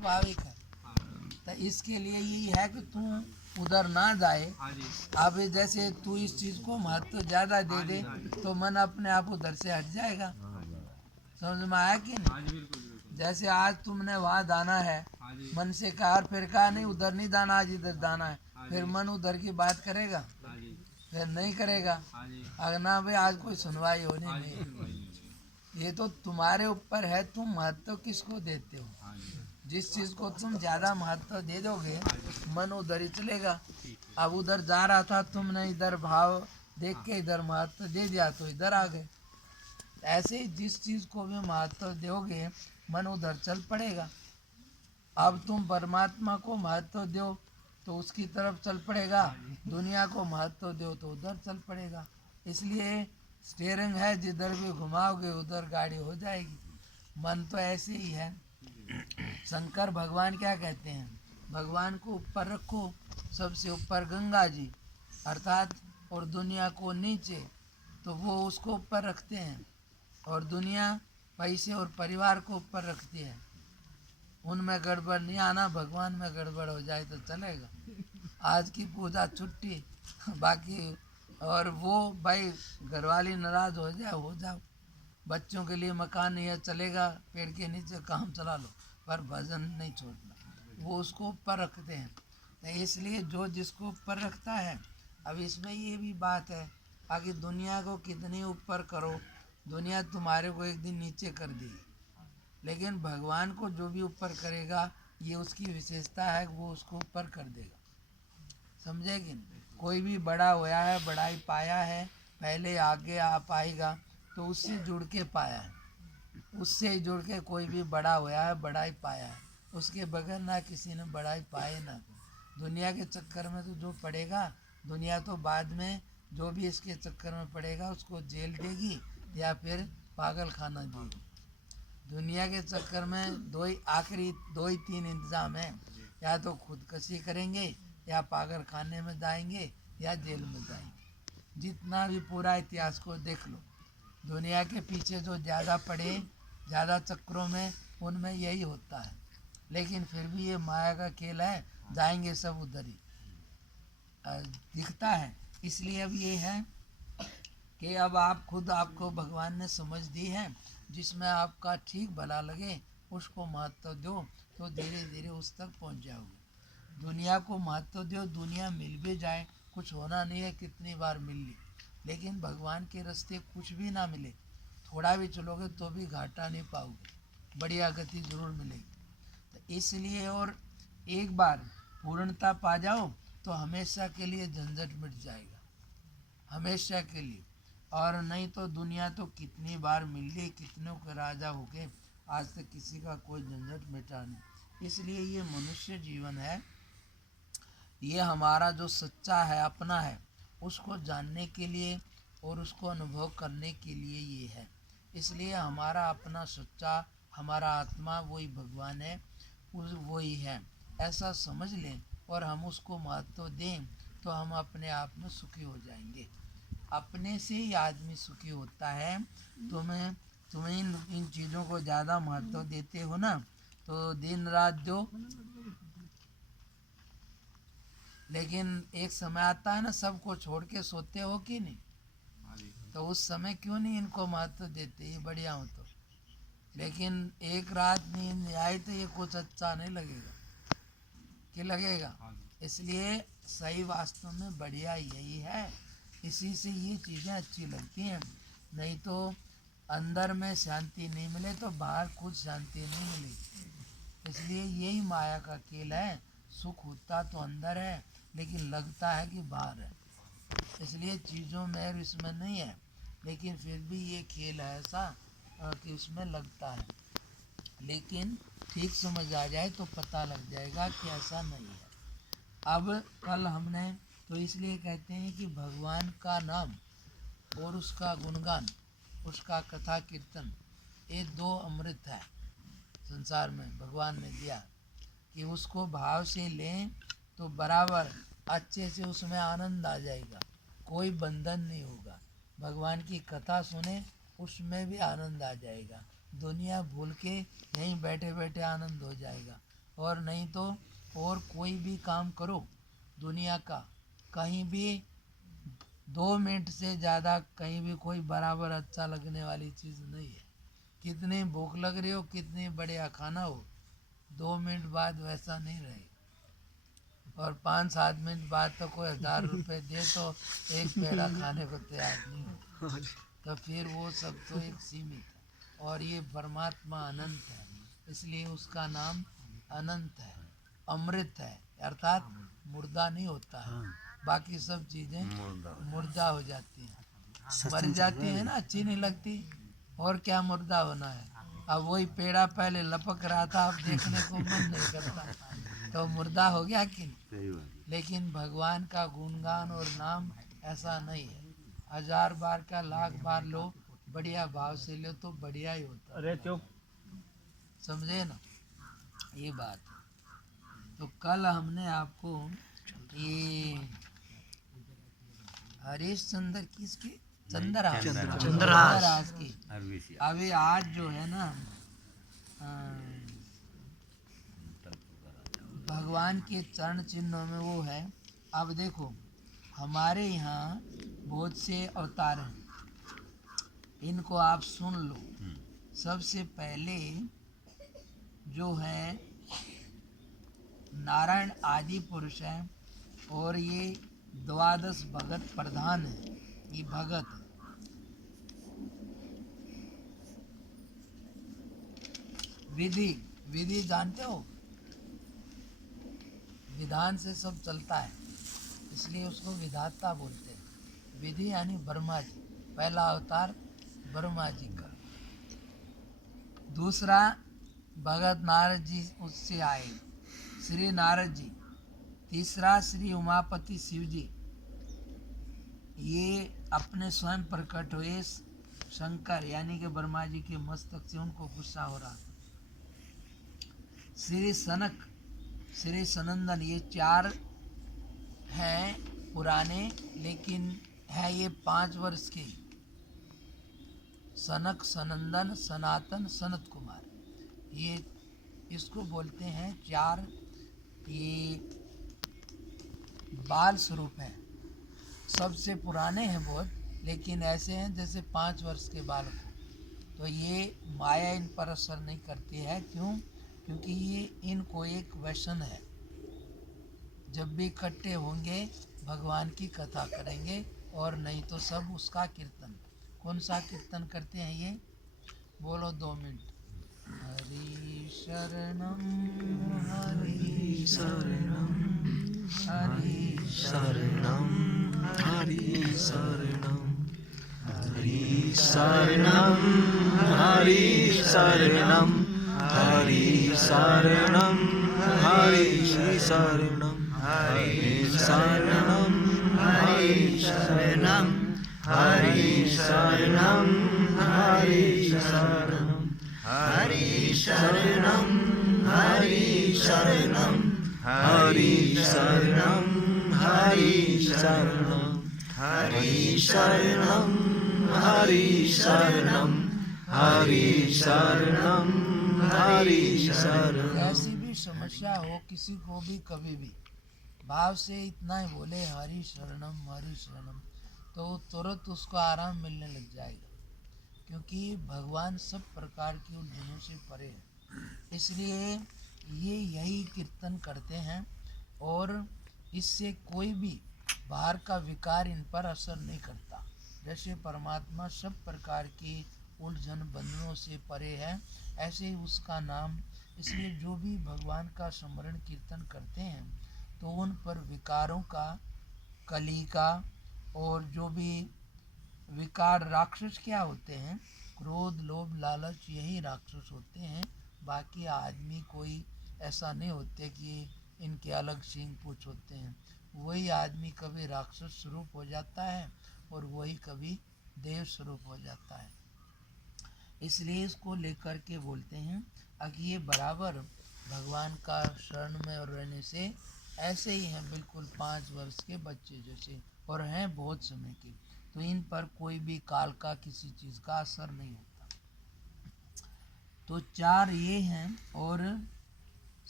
स्वाभाविक है। तो इसके लिए यही है कि तू उधर ना जाए। अब जैसे तू इस चीज को महत्व ज्यादा दे दे तो मन अपने आप उधर से हट जाएगा। समझ में आया कि नहीं? जैसे आज तुमने वहाँ जाना है, मन से कहा और फिर कहा नहीं उधर नहीं जाना, आज इधर जाना है, फिर मन उधर की बात करेगा? फिर नहीं करेगा। अगर ना भाई आज कोई सुनवाई होनी नहीं। ये तो तुम्हारे ऊपर है, तुम महत्व किसको देते हो। जिस चीज को तुम ज्यादा महत्व दे दोगे मन उधर ही चलेगा। अब उधर जा रहा था, तुमने इधर भाव देख के इधर महत्व दे दिया तो इधर आ गए। ऐसे ही जिस चीज को भी महत्व दोगे मन उधर चल पड़ेगा। अब तुम परमात्मा को महत्व दो तो उसकी तरफ चल पड़ेगा, दुनिया को महत्व दो तो उधर चल पड़ेगा। इसलिए स्टीयरिंग है, जिधर भी घुमाओगे उधर गाड़ी हो जाएगी। मन तो ऐसे ही है। शंकर भगवान क्या कहते हैं, भगवान को ऊपर रखो, सबसे ऊपर गंगा जी अर्थात, और दुनिया को नीचे, तो वो उसको ऊपर रखते हैं। और दुनिया पैसे और परिवार को ऊपर रखती है। उनमें गड़बड़ नहीं आना, भगवान में गड़बड़ हो जाए तो चलेगा। आज की पूजा छुट्टी बाकी, और वो भाई घरवाली नाराज हो जाए हो जाओ, बच्चों के लिए मकान नहीं है चलेगा, पेड़ के नीचे काम चला लो, पर भजन नहीं छोड़ना। वो उसको ऊपर रखते हैं। तो इसलिए जो जिसको ऊपर रखता है। अब इसमें ये भी बात है, आगे दुनिया को कितनी ऊपर करो, दुनिया तुम्हारे को एक दिन नीचे कर देगी। लेकिन भगवान को जो भी ऊपर करेगा ये उसकी विशेषता है, वो उसको ऊपर कर देगा। समझे कि नहीं? कोई भी बड़ा होया है, बड़ाई पाया है, पहले आगे आ पाएगा तो उससे जुड़ के पाया है। उससे जुड़ के कोई भी बड़ा होया है, बड़ाई पाया है। उसके बगैर ना किसी ने बड़ाई पाए ना। दुनिया के चक्कर में तो जो पड़ेगा, दुनिया तो बाद में जो भी इसके चक्कर में पड़ेगा उसको जेल देगी या फिर पागल खाना देगी। दुनिया के चक्कर में दो ही तीन इंतजाम है, या तो खुदकशी करेंगे या पागल खाने में जाएंगे या जेल में जाएंगे। जितना भी पूरा इतिहास को देख लो, दुनिया के पीछे जो ज़्यादा पड़े, ज़्यादा चक्करों में, उनमें यही होता है। लेकिन फिर भी ये माया का खेल है, जाएंगे सब उधर ही दिखता है। इसलिए अब ये है कि अब आप खुद, आपको भगवान ने समझ दी है, जिसमें आपका ठीक भला लगे उसको महत्व दो तो धीरे धीरे उस तक पहुंच जाओगे। दुनिया को महत्व दो, दुनिया मिल भी जाए कुछ होना नहीं है, कितनी बार मिल ली, लेकिन भगवान के रास्ते कुछ भी ना मिले, थोड़ा भी चलोगे तो भी घाटा नहीं पाओगे, बढ़िया गति जरूर मिलेगी। तो इसलिए, और एक बार पूर्णता पा जाओ तो हमेशा के लिए झंझट मिट जाएगा, हमेशा के लिए। और नहीं तो दुनिया तो कितनी बार मिल ली, कितनों के राजा हो गए, आज तक किसी का कोई झंझट मिटा नहीं। इसलिए ये मनुष्य जीवन है, ये हमारा जो सच्चा है, अपना है, उसको जानने के लिए और उसको अनुभव करने के लिए ये है। इसलिए हमारा अपना सच्चा, हमारा आत्मा वही भगवान है, उस वही है, ऐसा समझ लें और हम उसको महत्व दें तो हम अपने आप में सुखी हो जाएंगे। अपने से ही आदमी सुखी होता है। तुम इन चीज़ों को ज़्यादा महत्व देते हो ना, तो दिन रात जो, लेकिन एक समय आता है ना, सबको छोड़ के सोते हो कि नहीं, तो उस समय क्यों नहीं इनको महत्व देते, ये बढ़िया हो तो। लेकिन एक रात नींद आई तो ये कुछ अच्छा नहीं लगेगा कि लगेगा। इसलिए सही वास्तव में बढ़िया यही है, इसी से ये चीज़ें अच्छी लगती हैं। नहीं तो अंदर में शांति नहीं मिले तो बाहर कुछ शांति नहीं मिलेगी। इसलिए यही माया का खेल है, सुख होता तो अंदर है लेकिन लगता है कि बाहर है। इसलिए चीज़ों में और इसमें नहीं है, लेकिन फिर भी ये खेल है ऐसा कि उसमें लगता है। लेकिन ठीक समझ आ जाए तो पता लग जाएगा कि ऐसा नहीं है। अब कल हमने तो इसलिए कहते हैं कि भगवान का नाम और उसका गुणगान, उसका कथा कीर्तन, ये दो अमृत है संसार में भगवान ने दिया, कि उसको भाव से लें तो बराबर अच्छे से उसमें आनंद आ जाएगा, कोई बंधन नहीं होगा। भगवान की कथा सुने उसमें भी आनंद आ जाएगा, दुनिया भूल के यहीं बैठे बैठे आनंद हो जाएगा। और नहीं तो और कोई भी काम करो दुनिया का, कहीं भी 2 मिनट से ज़्यादा कहीं भी कोई बराबर अच्छा लगने वाली चीज़ नहीं है। कितनी भूख लग रही हो, कितनी बढ़िया खाना हो, 2 मिनट बाद वैसा नहीं रहेगा। और 5-7 मिनट बाद तो कोई 1000 रुपये दे तो एक पेड़ा खाने को तैयार नहीं हो। तो फिर वो सब तो एक सीमित है। और ये परमात्मा अनंत है, इसलिए उसका नाम अनंत है, अमृत है, अर्थात मुर्दा नहीं होता है। बाकी सब चीज़ें मुर्दा हो जाती हैं, मर जाती है ना, अच्छी नहीं लगती। और क्या मुर्दा होना है। अब वही पेड़ा पहले लपक रहा था, अब देखने को मन नहीं करता, तो मुर्दा हो गया कि नहीं। लेकिन भगवान का गुणगान और नाम ऐसा नहीं है, 1000 बार का 1,00,000 बार लो, बढ़िया भाव से लो तो बढ़िया ही होता। अरे चुप। समझे ना, ये बात है। तो कल हमने आपको ये हरीश चंद्र किसकी, चंद्रहास की। अभी आज जो है ना भगवान के चरण चिन्हों में वो है। अब देखो हमारे यहाँ बहुत से अवतार हैं, इनको आप सुन लो। सबसे पहले जो है नारायण आदि पुरुष है, और ये 12 भगत प्रधान है। ये भगत है। विधि, विधि जानते हो, विधान से सब चलता है, इसलिए उसको विधाता बोलते हैं। विधि यानी ब्रह्मा जी, पहला अवतार ब्रह्मा जी का। दूसरा भगत नारद जी, उससे आए श्री नारद जी। तीसरा श्री उमापति शिव जी, ये अपने स्वयं प्रकट हुए। शंकर यानी कि ब्रह्मा जी के मस्तक से उनको गुस्सा हो रहा था। श्री सनक, श्री सनंदन, ये 4 हैं पुराने, लेकिन है ये 5 वर्ष के। सनक, सनंदन, सनातन, सनत कुमार, ये इसको बोलते हैं 4। ये बाल स्वरूप हैं, सबसे पुराने हैं बहुत, लेकिन ऐसे हैं जैसे 5 वर्ष के बालक हो। तो ये माया इन पर असर नहीं करती है। क्यों? क्योंकि ये इनको एक व्यसन है। जब भी इकट्ठे होंगे भगवान की कथा करेंगे, और नहीं तो सब उसका कीर्तन। कौन सा कीर्तन करते हैं ये? बोलो 2 मिनट। हरि शरणम, हरि शरणम, हरि शरणं हरि शरणं हरि शरणं हरि शरणं हरि शरणं हरि शरणं हरि शरणं हरि शरणं हरि शरणं हरि शरणं हरि शरणं हरि शरणं हरि शरणं हरि शरणं हरि शरणं हरि शरणं हरि शरणं हरि शरणं। ऐसी भी समस्या हो किसी को भी, कभी भी भाव से इतना ही बोले हरि शरणम, तो तुरंत उसको आराम मिलने लग जाएगा। क्योंकि भगवान सब प्रकार की उलझनों से परे है, इसलिए ये यही कीर्तन करते हैं, और इससे कोई भी बाहर का विकार इन पर असर नहीं करता। जैसे परमात्मा सब प्रकार की उलझन बंधनों से परे है, ऐसे ही उसका नाम। इसलिए जो भी भगवान का स्मरण कीर्तन करते हैं तो उन पर विकारों का, कली का, और जो भी विकार राक्षस क्या होते हैं, क्रोध, लोभ, लालच, यही राक्षस होते हैं। बाकी आदमी कोई ऐसा नहीं होते कि इनके अलग सींग पूछ होते हैं। वही आदमी कभी राक्षस स्वरूप हो जाता है, और वही कभी देव स्वरूप हो जाता है। इसलिए इसको लेकर के बोलते हैं कि ये बराबर भगवान का शरण में और रहने से ऐसे ही हैं, बिल्कुल 5 वर्ष के बच्चे जैसे, और हैं बहुत समय के। तो इन पर कोई भी काल का, किसी चीज़ का असर नहीं होता। तो 4 ये हैं, और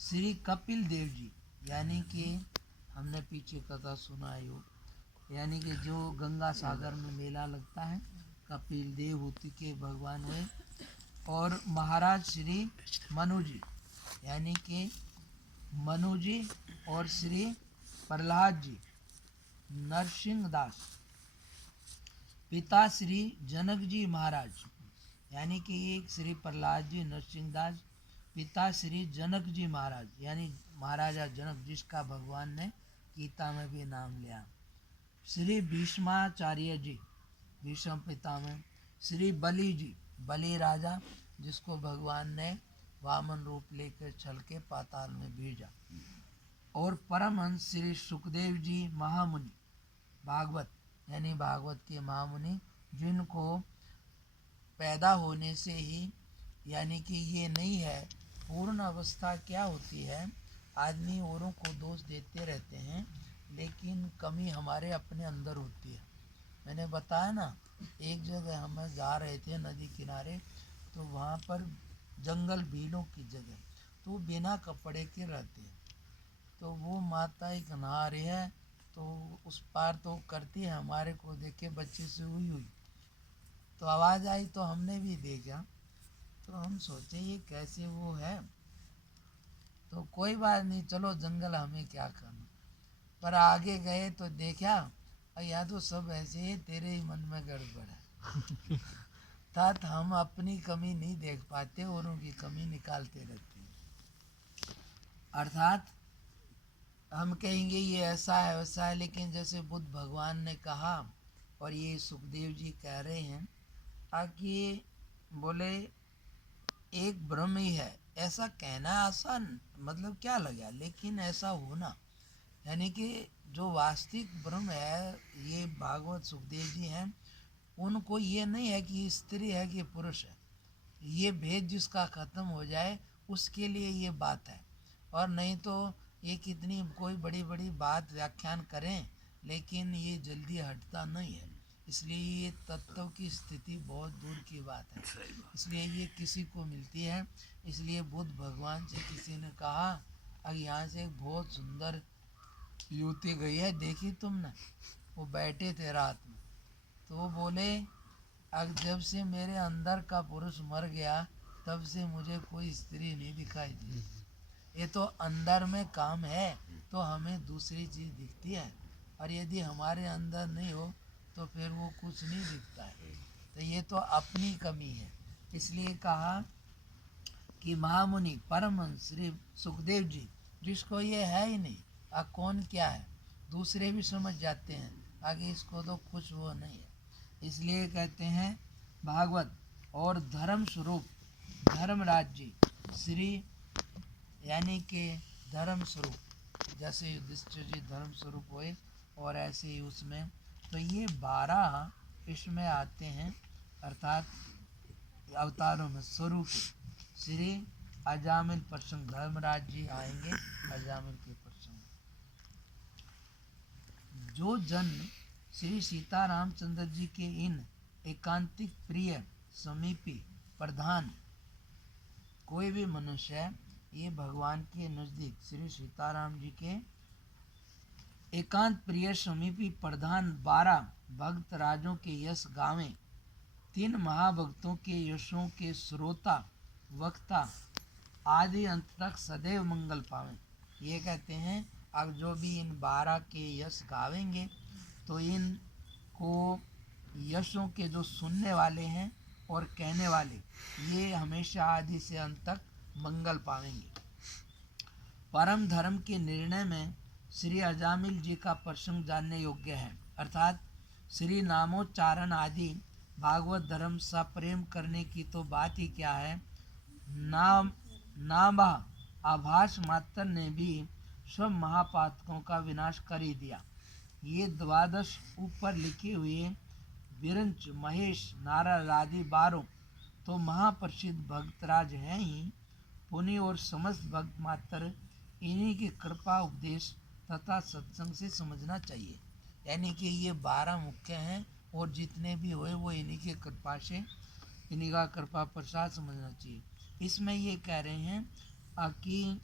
श्री कपिल देव जी, यानी कि हमने पीछे कथा सुना है हो, यानी कि जो गंगा सागर में मेला लगता है, कपिल देव होती के भगवान हुए। और महाराज श्री मनु जी, यानी कि मनु जी और श्री प्रहलाद जी नरसिंह दास, पिता श्री जनक जी महाराज, यानी कि एक श्री प्रहलाद जी नरसिंह दास, पिता श्री जनक जी महाराज, यानी महाराजा जनक जिसका भगवान ने गीता में भी नाम लिया। श्री भीष्माचार्य जी, भीष्म पितामह। श्री बलि जी, बलि राजा जिसको भगवान ने वामन रूप लेकर चल के पाताल में भेजा। और परमहंस श्री सुखदेव जी महामुनि, भागवत यानी भागवत के महामुनि, जिनको पैदा होने से ही, यानी कि ये नहीं है, पूर्ण अवस्था क्या होती है, आदमी औरों को दोष देते रहते हैं, लेकिन कमी हमारे अपने अंदर होती है। मैंने बताया ना, एक जगह हम जा रहे थे नदी किनारे, तो वहाँ पर जंगल भीलों की जगह, तो बिना कपड़े के रहते हैं। तो वो माता एक नहा रही है, तो उस पार तो करती है, हमारे को देखे बच्चे से हुई, तो आवाज़ आई तो हमने भी देखा। तो हम सोचे ये कैसे वो है, तो कोई बात नहीं, चलो जंगल हमें क्या करना। पर आगे गए तो देखा, यहाँ तो सब ऐसे ही, तेरे ही मन में गड़बड़ है। अर्थात हम अपनी कमी नहीं देख पाते, औरों की कमी निकालते रहते हैं। अर्थात हम कहेंगे ये ऐसा है वैसा है, लेकिन जैसे बुद्ध भगवान ने कहा और ये सुखदेव जी कह रहे हैं कि बोले एक ब्रह्म ही है, ऐसा कहना आसान, मतलब क्या लगा, लेकिन ऐसा होना, यानी कि जो वास्तविक ब्रह्म है, ये भागवत सुखदेव जी हैं, उनको ये नहीं है कि स्त्री है कि पुरुष है, ये भेद जिसका ख़त्म हो जाए उसके लिए ये बात है। और नहीं तो ये कितनी कोई बड़ी बड़ी बात व्याख्यान करें, लेकिन ये जल्दी हटता नहीं है। इसलिए ये तत्व की स्थिति बहुत दूर की बात है, इसलिए ये किसी को मिलती है। इसलिए बुद्ध भगवान से किसी ने कहा, अब यहाँ से एक बहुत सुंदर युवती गई है, देखी तुमने, वो बैठे थे रात में, तो वो बोले अब जब से मेरे अंदर का पुरुष मर गया, तब से मुझे कोई स्त्री नहीं दिखाई दी। ये तो अंदर में काम है, तो हमें दूसरी चीज़ दिखती है, और यदि हमारे अंदर नहीं हो तो फिर वो कुछ नहीं दिखता है। तो ये तो अपनी कमी है। इसलिए कहा कि महामुनि परमहंस श्री सुखदेव जी, जिसको ये है ही नहीं, कौन क्या है, दूसरे भी समझ जाते हैं, आगे इसको तो कुछ वो नहीं है। इसलिए कहते हैं भागवत। और धर्म स्वरूप धर्मराज जी श्री, यानी कि धर्म स्वरूप, जैसे युधिष्ठिर जी धर्म स्वरूप हुए, और ऐसे ही उसमें तो ये 12 इसमें आते हैं, अर्थात अवतारों में स्वरूप श्री अजामिल प्रसंग, धर्मराज जी आएंगे अजामिल के प्रसंग। जो जन श्री सीता रामचंद्र जी के इन एकांतिक प्रिय समीपी प्रधान कोई भी मनुष्य है, ये भगवान के नज़दीक श्री सीताराम जी के एकांत प्रिय समीपी प्रधान 12 भक्त राजों के यश गावें, 3 महाभक्तों के यशों के श्रोता वक्ता आदि अंत तक सदैव मंगल पावें। ये कहते हैं अब जो भी इन 12 के यश गावेंगे, तो इनको यशों के जो सुनने वाले हैं और कहने वाले, ये हमेशा आदि से अंत तक मंगल पावेंगे। परम धर्म के निर्णय में श्री अजामिल जी का प्रसंग जानने योग्य है, अर्थात श्री नामोच्चारण आदि भागवत धर्म सा प्रेम करने की तो बात ही क्या है, नाम आभास मात्र ने भी सब महापातकों का विनाश कर ही दिया। ये 12 ऊपर लिखे हुए विरंच महेश नारद आदि 12 तो महाप्रसिद्ध भक्तराज हैं ही, पुण्य और समस्त भक्त मात्र इन्हीं की कृपा उपदेश तथा सत्संग से समझना चाहिए। यानी कि ये 12 मुख्य हैं, और जितने भी हुए वो इन्हीं की कृपा से, इन्हीं का कृपा प्रसाद समझना चाहिए। इसमें ये कह रहे हैं कि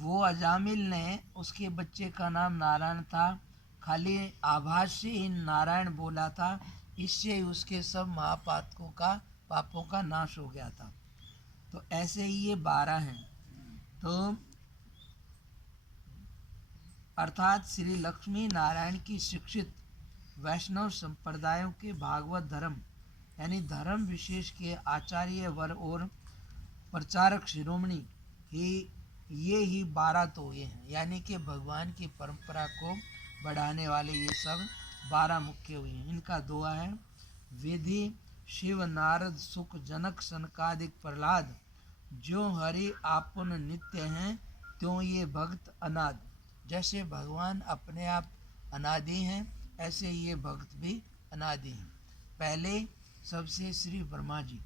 वो अजामिल ने उसके बच्चे का नाम नारायण था, खाली आभास से ही नारायण बोला था, इससे ही उसके सब पापों का नाश हो गया था। तो ऐसे ही ये 12 हैं। तो अर्थात श्री लक्ष्मी नारायण की शिक्षित वैष्णव संप्रदायों के भागवत धर्म यानी धर्म विशेष के आचार्य वर और प्रचारक शिरोमणि ये ही 12 तो ये हैं, यानी कि भगवान की परंपरा को बढ़ाने वाले ये सब 12 मुख्य हुए हैं। इनका दुआ है, विधि शिव नारद सुख जनक सनकादिक प्रहलाद, जो हरि आपुन नित्य हैं त्यों ये भक्त अनाद। जैसे भगवान अपने आप अनादि हैं, ऐसे ये भक्त भी अनादि हैं। पहले सबसे श्री ब्रह्मा जी,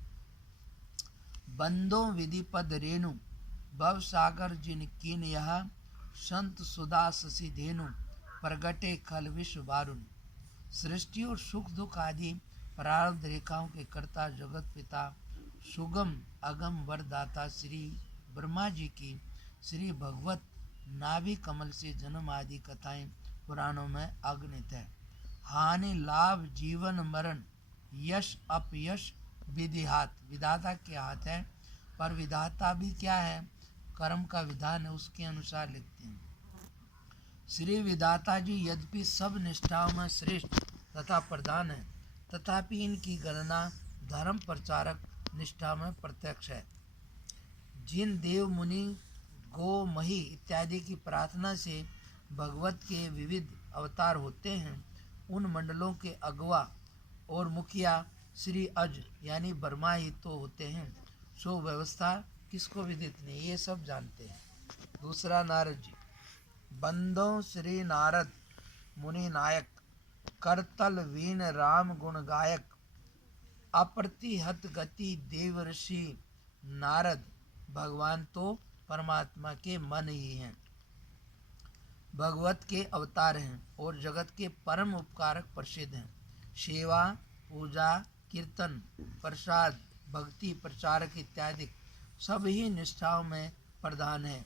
बंदो विधि पद रेणु, भव सागर जिन कीन यह, संत सुधा शशि धेनु, प्रगटे खल विश्व वारुण। सृष्टि और सुख दुख आदि प्रारब्ध रेखाओं के कर्ता जगत पिता सुगम अगम वरदाता श्री ब्रह्मा जी की श्री भगवत नाभि कमल से जन्म आदि कथाएं पुराणों में अगणित है। हानि लाभ जीवन मरण यश अपयश विधि हाथ, विधाता के हाथ है, पर विधाता भी क्या है, कर्म का विधान है, उसके अनुसार लिखते हैं। श्री विधाता जी यद्यपि सब निष्ठाओं में श्रेष्ठ तथा प्रधान है, तथापि इनकी गणना धर्म प्रचारक निष्ठा में प्रत्यक्ष है। जिन देव मुनि गो मही इत्यादि की प्रार्थना से भगवत के विविध अवतार होते हैं, उन मंडलों के अगवा और मुखिया श्री अज यानी ब्रह्मा ही तो होते हैं। सो व्यवस्था किसको विदित नहीं, ये सब जानते हैं। दूसरा नारद जी, बंदो श्री नारद मुनि नायक, करतल वीन राम गुण गायक, अप्रतिहत गति देव ऋषि नारद। भगवान तो परमात्मा के मन ही हैं, भगवत के अवतार हैं और जगत के परम उपकारक प्रसिद्ध हैं। सेवा पूजा कीर्तन प्रसाद भक्ति प्रचारक इत्यादि सब ही निष्ठाओं में प्रधान है।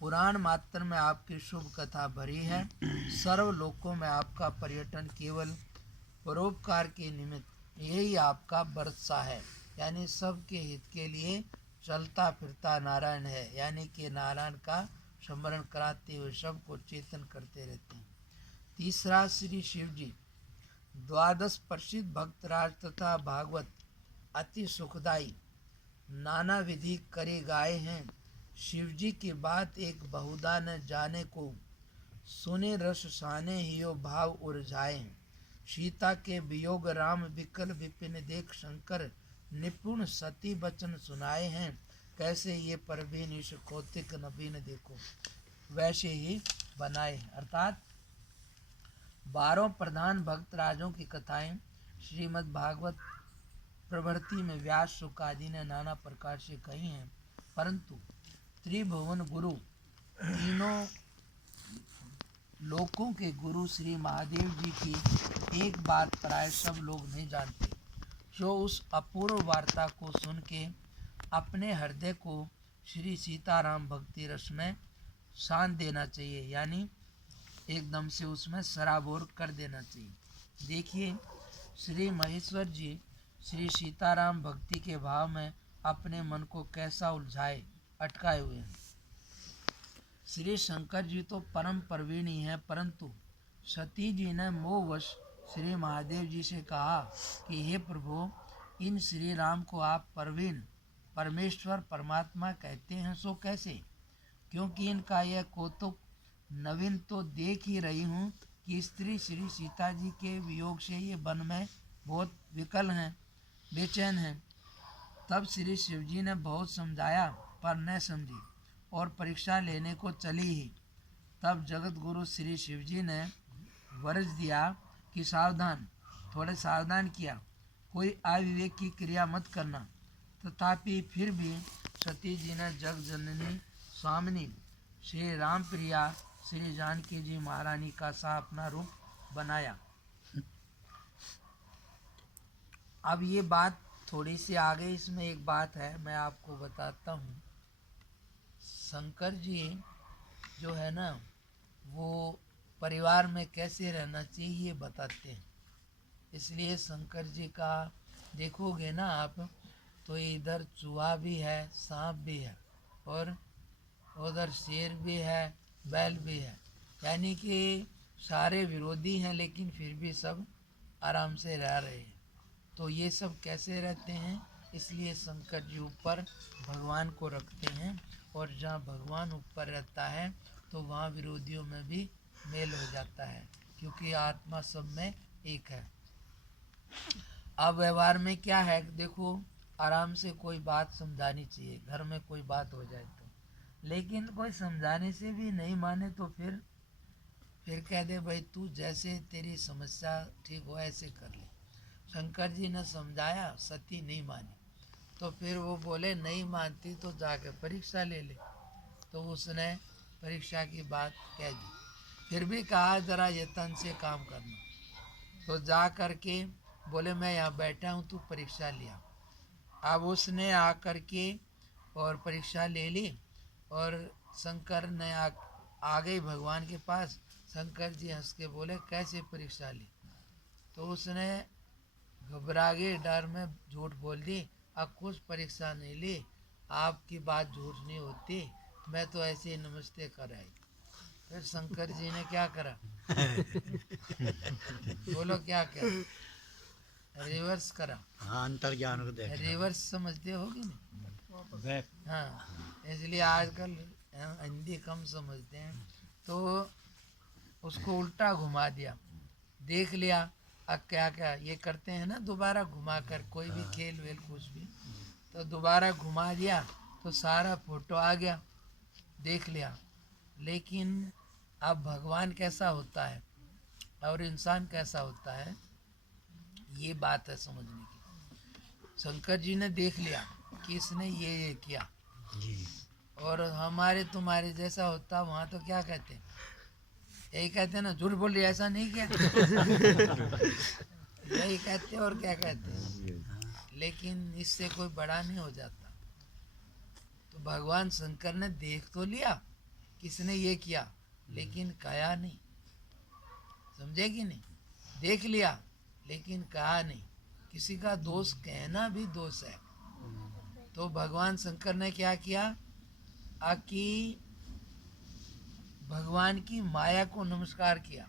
पुराण मात्र में आपकी शुभ कथा भरी है। सर्व लोकों में आपका पर्यटन केवल परोपकार के निमित्त यही आपका बरसा है, यानी सबके हित के लिए चलता फिरता नारायण है, यानी कि नारायण का स्मरण कराते हुए सबको चेतन करते रहते हैं। तीसरा श्री शिव जी, द्वादश प्रसिद्ध भक्तराज तथा भागवत अति सुखदायी, नाना विधि करे गाए हैं। शिव जी की बात एक बहुधा न जाने को, सुने रस साने हियो भाव उर्झाए हैं। सीता के वियोग राम विकल विपिन देख शंकर, निपुण सती वचन सुनाए हैं। कैसे ये परवीन ईश कौतिक नबीन देखो, वैसे ही बनाए। अर्थात 12 प्रधान भक्त राजों की कथाएं श्रीमद् भागवत प्रवृत्ति में व्यास शुक आदि ने नाना प्रकार से कही हैं, परंतु त्रिभुवन गुरु तीनों लोकों के गुरु श्री महादेव जी की एक बात प्राय सब लोग नहीं जानते। जो उस अपूर्व वार्ता को सुन के अपने हृदय को श्री सीताराम भक्ति रस में शान देना चाहिए, यानी एकदम से उसमें सराबोर कर देना चाहिए। देखिए श्री महेश्वर जी श्री सीताराम भक्ति के भाव में अपने मन को कैसा उलझाए अटकाए हुए हैं। श्री शंकर जी तो परम प्रवीण ही हैं, परंतु सती जी ने मोहवश श्री महादेव जी से कहा कि हे प्रभु, इन श्री राम को आप प्रवीण परमेश्वर परमात्मा कहते हैं, सो कैसे? क्योंकि इनका यह कौतुक नवीन तो देख ही रही हूँ कि स्त्री श्री सीता जी के वियोग से ये वन में बहुत विकल हैं, बेचैन हैं। तब श्री शिव जी ने बहुत समझाया पर न समझी और परीक्षा लेने को चली ही। तब जगत गुरु श्री शिव जी ने वरज दिया कि सावधान, थोड़े सावधान किया, कोई अविवेक की क्रिया मत करना। तथापि फिर भी सती जी ने जग जननी स्वामिनी श्री राम प्रिया श्री जानकी जी महारानी का सा अपना रूप बनाया। अब ये बात थोड़ी सी आगे, इसमें एक बात है मैं आपको बताता हूँ। शंकर जी जो है ना वो परिवार में कैसे रहना चाहिए ये बताते हैं। इसलिए शंकर जी का देखोगे ना आप तो इधर चूहा भी है, सांप भी है, और उधर शेर भी है, बैल भी है। यानी कि सारे विरोधी हैं लेकिन फिर भी सब आराम से रह रहे हैं। तो ये सब कैसे रहते हैं? इसलिए शंकर जी ऊपर भगवान को रखते हैं, और जहाँ भगवान ऊपर रहता है तो वहाँ विरोधियों में भी मेल हो जाता है, क्योंकि आत्मा सब में एक है। अब व्यवहार में क्या है, देखो आराम से कोई बात समझानी चाहिए, घर में कोई बात हो जाए तो, लेकिन कोई समझाने से भी नहीं माने तो फिर कह दे भाई तू जैसे तेरी समस्या ठीक हो ऐसे कर ले। शंकर जी ने समझाया, सती नहीं मानी, तो फिर वो बोले नहीं मानती तो जाके परीक्षा ले ले। तो उसने परीक्षा की बात कह दी, फिर भी कहा जरा यत्न से काम करना। तो जा कर के बोले मैं यहाँ बैठा हूँ, तू परीक्षा लिया। अब उसने आकर के और परीक्षा ले ली, और शंकर ने आ गई भगवान के पास। शंकर जी हंस के बोले कैसे परीक्षा ली? तो उसने घबरा गए, डर में झूठ बोल दी, अब कुछ परीक्षा नहीं ली, आपकी बात झूठ नहीं होती, मैं तो ऐसे ही नमस्ते कर आई। फिर शंकर जी ने क्या करा? बोलो क्या क्या? रिवर्स करा। हाँ, अंतर्ज्ञान को देख रिवर्स समझते होगे नहीं? हाँ, इसलिए आजकल हिंदी कम समझते हैं, तो उसको उल्टा घुमा दिया, देख लिया। अब क्या क्या ये करते हैं ना, दोबारा घुमा कर कोई भी खेल वेल कुछ भी, तो दोबारा घुमा दिया तो सारा फोटो आ गया, देख लिया। लेकिन अब भगवान कैसा होता है और इंसान कैसा होता है, ये बात है समझने की। शंकर जी ने देख लिया कि इसने ये किया, जी। और हमारे तुम्हारे जैसा होता वहाँ तो क्या कहते हैं, यही कहते हैं ना, झूठ बोल रही ऐसा नहीं किया। यही कहते हैं, और क्या कहते हैं, लेकिन इससे कोई बड़ा नहीं हो जाता। तो भगवान शंकर ने देख तो लिया किसने ये किया, लेकिन कहा नहीं, समझे कि नहीं? देख लिया लेकिन कहा नहीं। किसी का दोष कहना भी दोष है। तो भगवान शंकर ने क्या किया, आकि भगवान की माया को नमस्कार किया,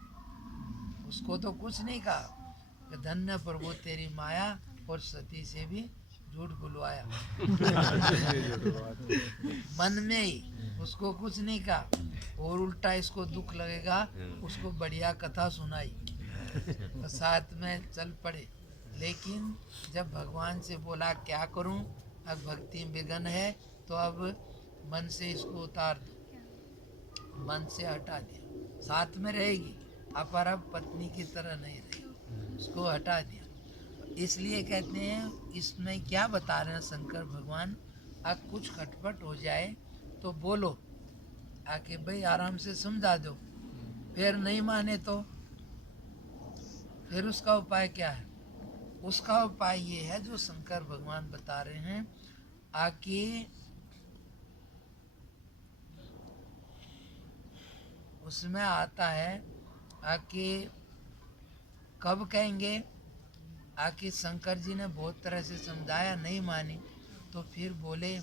उसको तो कुछ नहीं कहा कि धन्य प्रभु तेरी माया, और सती से भी झूठ बुलवाया। मन में ही, उसको कुछ नहीं कहा, और उल्टा इसको दुख लगेगा, उसको बढ़िया कथा सुनाई, तो साथ में चल पड़े। लेकिन जब भगवान से बोला क्या करूं, अब भक्ति में विघ्न है, तो अब मन से इसको उतार दो, मन से हटा दिया। साथ में रहेगी पर अब पत्नी की तरह नहीं रहेगी, उसको हटा दिया। इसलिए कहते हैं, इसमें क्या बता रहे हैं शंकर भगवान, अब कुछ खटपट हो जाए तो बोलो, आके भाई आराम से समझा दो, फिर नहीं माने तो फिर उसका उपाय क्या है? उसका उपाय ये है जो शंकर भगवान बता रहे हैं, आके उसमें आता है, आके कब कहेंगे, आके शंकर जी ने बहुत तरह से समझाया, नहीं मानी, तो फिर बोले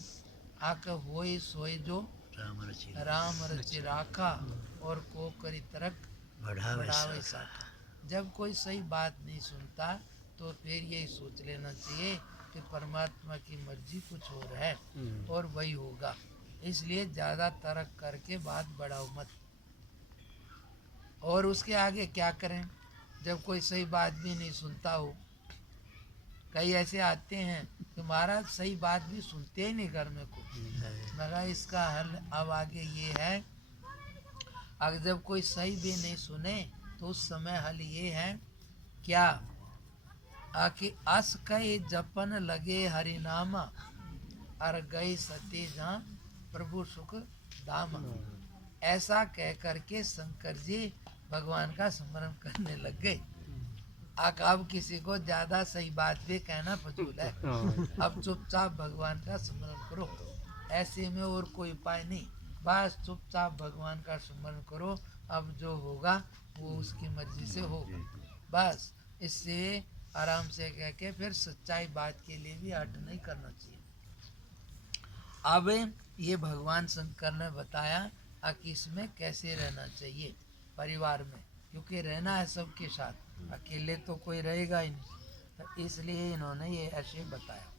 आके होए सोए जो राम रचि राखा, और को करी तरक बढ़ावे साथा। जब कोई सही बात नहीं सुनता तो फिर यही सोच लेना चाहिए कि परमात्मा की मर्जी कुछ और है, और वही होगा। इसलिए ज़्यादा तर्क करके बात बढ़ाओ मत। और उसके आगे क्या करें, जब कोई सही बात भी नहीं सुनता हो। कई ऐसे आते हैं कि महाराज सही बात भी सुनते ही नहीं घर में कुछ। मगर इसका हल अब आगे ये है, अगर जब कोई सही भी नहीं सुने तो उस समय हल ये है क्या, आखिर अस कहे जपन लगे हरि नामा, अर गए सती जहाँ प्रभु सुख धामा। ऐसा कह करके शंकर जी भगवान का स्मरण करने लग गए। अब किसी को ज्यादा सही बात भी कहना फजूल है, अब चुपचाप भगवान का स्मरण करो, ऐसे में और कोई उपाय नहीं। बस चुपचाप भगवान का स्मरण करो, अब जो होगा वो उसकी मर्जी से होगा। बस इससे आराम से कह के फिर सच्चाई बात के लिए भी हट नहीं करना चाहिए। अब ये भगवान शंकर ने बताया कि इसमें कैसे रहना चाहिए परिवार में, क्योंकि रहना है सबके साथ, अकेले तो कोई रहेगा ही नहीं, तो इसलिए इन्होंने ये ऐसे बताया।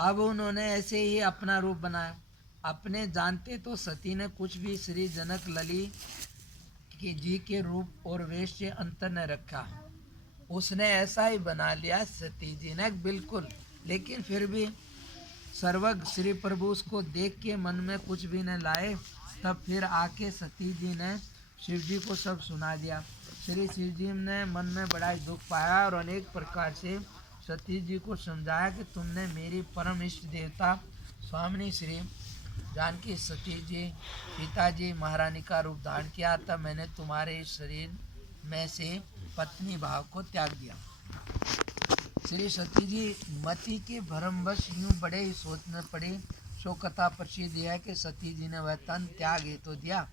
अब उन्होंने ऐसे ही अपना रूप बनाया। अपने जानते तो सती ने कुछ भी श्री जनक लली के जी के रूप और वेश से अंतर न रखा। उसने ऐसा ही बना लिया सती जी ने बिल्कुल, लेकिन फिर भी सर्वज्ञ श्री प्रभु उसको देख के मन में कुछ भी न लाए। तब फिर आके सती जी ने शिव जी को सब सुना दिया। श्री शिव जी ने मन में बड़ा ही दुख पाया और अनेक प्रकार से सती जी को समझाया कि तुमने मेरी परम इष्ट देवता स्वामिनी श्री जानकी सती जी पिताजी महारानी का रूप धारण किया, तब मैंने तुम्हारे इस शरीर में से पत्नी भाव को त्याग दिया। श्री सती जी मति के भ्रमवश यूं बड़े ही सोचने पड़े। सो कथा प्रसिद्ध है कि सती जी ने वह तन त्याग ही तो दिया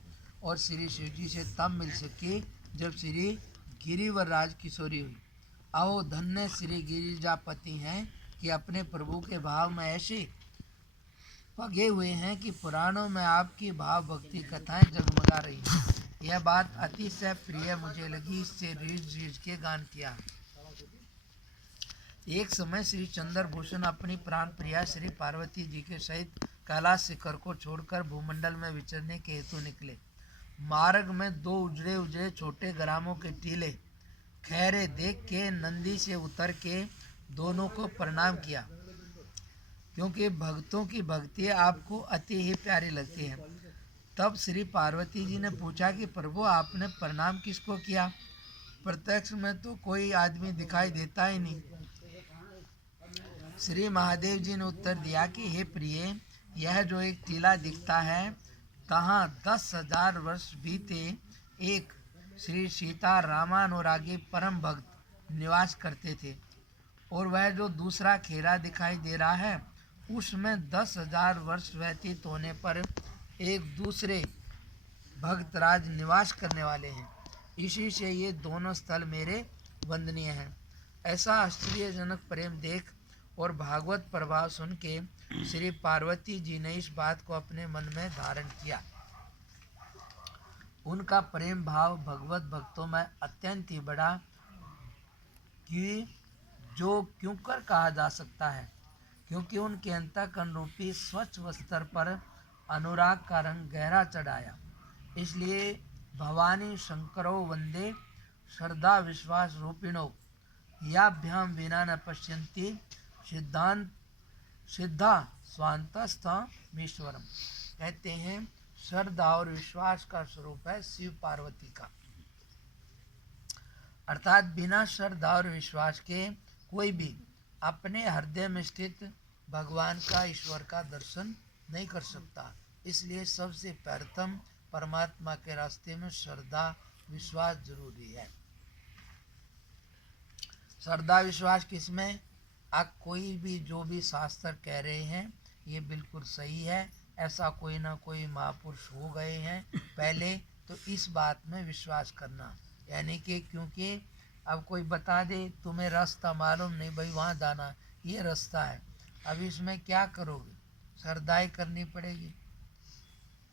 और श्री शिव जी से तब मिल सके जब श्री गिरिवर राज किशोरी हुई। आओ धन्य श्री गिरिजापति हैं कि अपने प्रभु के भाव में ऐसे पगे हुए हैं कि पुराणों में आपकी भाव भक्ति कथाएं जगमगा रही हैं। यह बात अतिशय प्रिय मुझे लगी, इससे रीझ रीझ के गान किया। एक समय श्री चंद्रभूषण अपनी प्राण प्रिया श्री पार्वती जी के सहित कैलाश शिखर को छोड़कर भूमंडल में विचरने के हेतु निकले। मार्ग में दो उजड़े उजड़े छोटे ग्रामों के टीले खैरे देख के नंदी से उतर के दोनों को प्रणाम किया, क्योंकि भक्तों की भक्ति आपको अति ही प्यारी लगती है। तब श्री पार्वती जी ने पूछा कि प्रभु आपने प्रणाम किसको किया? प्रत्यक्ष में तो कोई आदमी दिखाई देता ही नहीं। श्री महादेव जी ने उत्तर दिया कि हे प्रिय, यह जो एक टीला दिखता है, कहाँ 10,000 वर्ष बीते एक श्री सीता रामानुरागी परम भक्त निवास करते थे, और वह जो दूसरा खेरा दिखाई दे रहा है उसमें 10,000 वर्ष व्यतीत होने पर एक दूसरे भक्तराज निवास करने वाले हैं। इसी से ये दोनों स्थल मेरे वंदनीय हैं। ऐसा आश्चर्यजनक प्रेम देख और भागवत प्रभाव सुन के श्री पार्वती जी ने इस बात को अपने मन में धारण किया। उनका प्रेम भाव भगवत भक्तों में अत्यंत ही बड़ा कि जो क्यों कर कहा जा सकता है, क्योंकि उनके अंतःकरण रूपी स्वच्छ वस्त्र पर अनुराग का रंग गहरा चढ़ाया। इसलिए भवानी शंकरो वंदे श्रद्धा विश्वास रूपिणो याभ्याम विना न पश्यन्ति सिद्धांत सिद्धा स्वांतस्थमीश्वरम। कहते हैं श्रद्धा और विश्वास का स्वरूप है शिव पार्वती का, अर्थात बिना श्रद्धा और विश्वास के कोई भी अपने हृदय में स्थित भगवान का ईश्वर का दर्शन नहीं कर सकता। इसलिए सबसे प्रथम परमात्मा के रास्ते में श्रद्धा विश्वास जरूरी है। श्रद्धा विश्वास किसमें? आप कोई भी जो भी शास्त्र कह रहे हैं ये बिल्कुल सही है, ऐसा कोई ना कोई महापुरुष हो गए हैं पहले, तो इस बात में विश्वास करना। यानी कि क्योंकि अब कोई बता दे तुम्हें रास्ता मालूम नहीं, भाई वहाँ जाना ये रास्ता है, अब इसमें क्या करोगे? श्रद्धाई करनी पड़ेगी।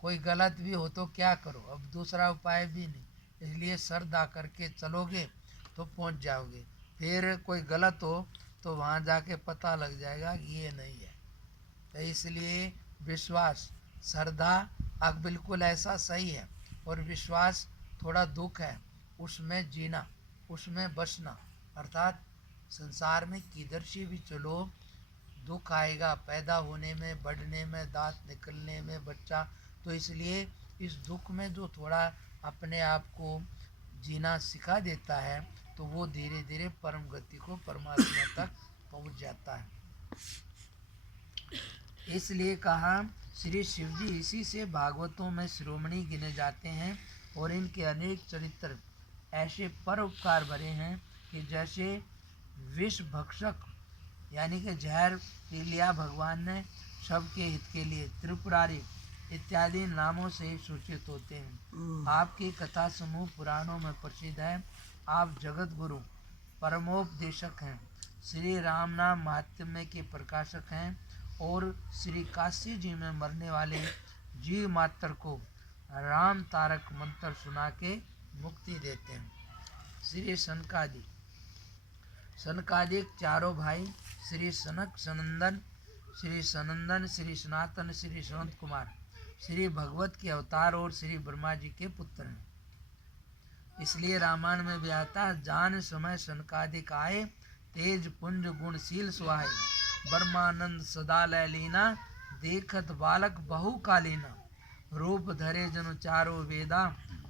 कोई गलत भी हो तो क्या करो, अब दूसरा उपाय भी नहीं, इसलिए श्रद्धा करके चलोगे तो पहुँच जाओगे। फिर कोई गलत हो तो वहाँ जाके पता लग जाएगा कि ये नहीं है। तो इसलिए विश्वास श्रद्धा अब बिल्कुल ऐसा सही है, और विश्वास थोड़ा दुख है, उसमें जीना, उसमें बचना। अर्थात संसार में किधर से भी चलो दुख आएगा, पैदा होने में, बढ़ने में, दांत निकलने में, बच्चा, तो इसलिए इस दुख में जो थोड़ा अपने आप को जीना सिखा देता है तो वो धीरे धीरे परम गति को परमात्मा तक पहुंच जाता है। इसलिए कहा श्री शिव जी इसी से भागवतों में शिरोमणि गिने जाते हैं, और इनके अनेक चरित्र ऐसे परोपकार भरे हैं कि जैसे विष भक्षक यानी कि जहर पी लिया भगवान ने, सबके हित के लिए त्रिपुरारी इत्यादि नामों से सूचित होते हैं। आपकी कथा समूह पुराणों में प्रसिद्ध है। आप जगत गुरु परमोपदेशक हैं, श्री राम नाम महात्म्य के प्रकाशक हैं और श्री काशी जी में मरने वाले जीव मात्र को राम तारक मंत्र सुना के मुक्ति देते हैं। श्री सनकादि सनकादिक चारों भाई श्री सनक सनंदन, श्री सनंदन, श्री सनातन, श्री सनत कुमार श्री भगवत के अवतार और श्री ब्रह्मा जी के पुत्र हैं। इसलिए रामायण में भी आता है, जान समय सनकादिक आए, तेज पुंज गुणशील सुहाए, ब्रह्मानंद सदा लय लीना, देखत बालक बहु कालीना, रूप धरे जनु चारो वेदा,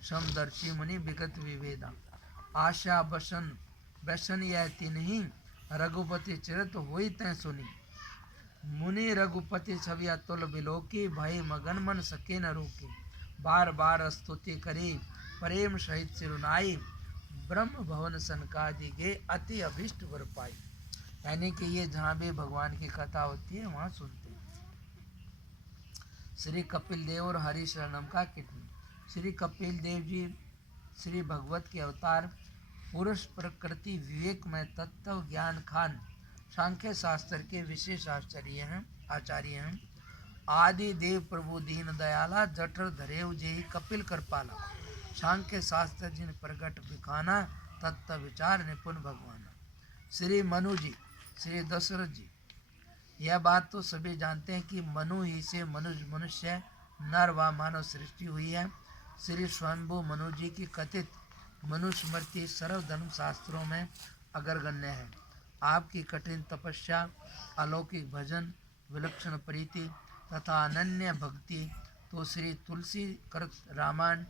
समदर्शी मुनि विगत विवेदा, आशा बसन बसन यह तिन्ही, रघुपति चरित होई तै सुनी, मुनि रघुपति छवि अतुल बिलोकी, भय मगन मन सके न रोके, बार बार स्तुति करी प्रेम सहित सिरुनाई, ब्रह्म भवन सनकादि के अति अभिष्ट वर पाई। यानी कि ये जहाँ भी भगवान की कथा होती है वहाँ सुनते हैं। श्री कपिल देव और हरि शरणम का कीर्तन। श्री कपिल देव जी श्री भगवत के अवतार, पुरुष प्रकृति विवेक में तत्व ज्ञान खान, सांख्य शास्त्र के विशेष आचार्य हैं। आदि देव प्रभु दीन दयाला, जठर धरेव जेहि कपिल कृपाला, सांख्य शास्त्र जिन प्रगट बिखाना, तत्व विचार निपुण भगवाना। श्री मनु जी, श्री दशरथ जी, यह बात तो सभी जानते हैं कि मनु ही से मनुष्य नर व मानव सृष्टि हुई है। श्री स्वयंभू मनु जी की कथित मनुस्मृति सर्वधर्म शास्त्रों में अग्रगण्य है। आपकी कठिन तपस्या, अलौकिक भजन, विलक्षण प्रीति तथा अनन्य भक्ति तो श्री तुलसी कृत रामायण,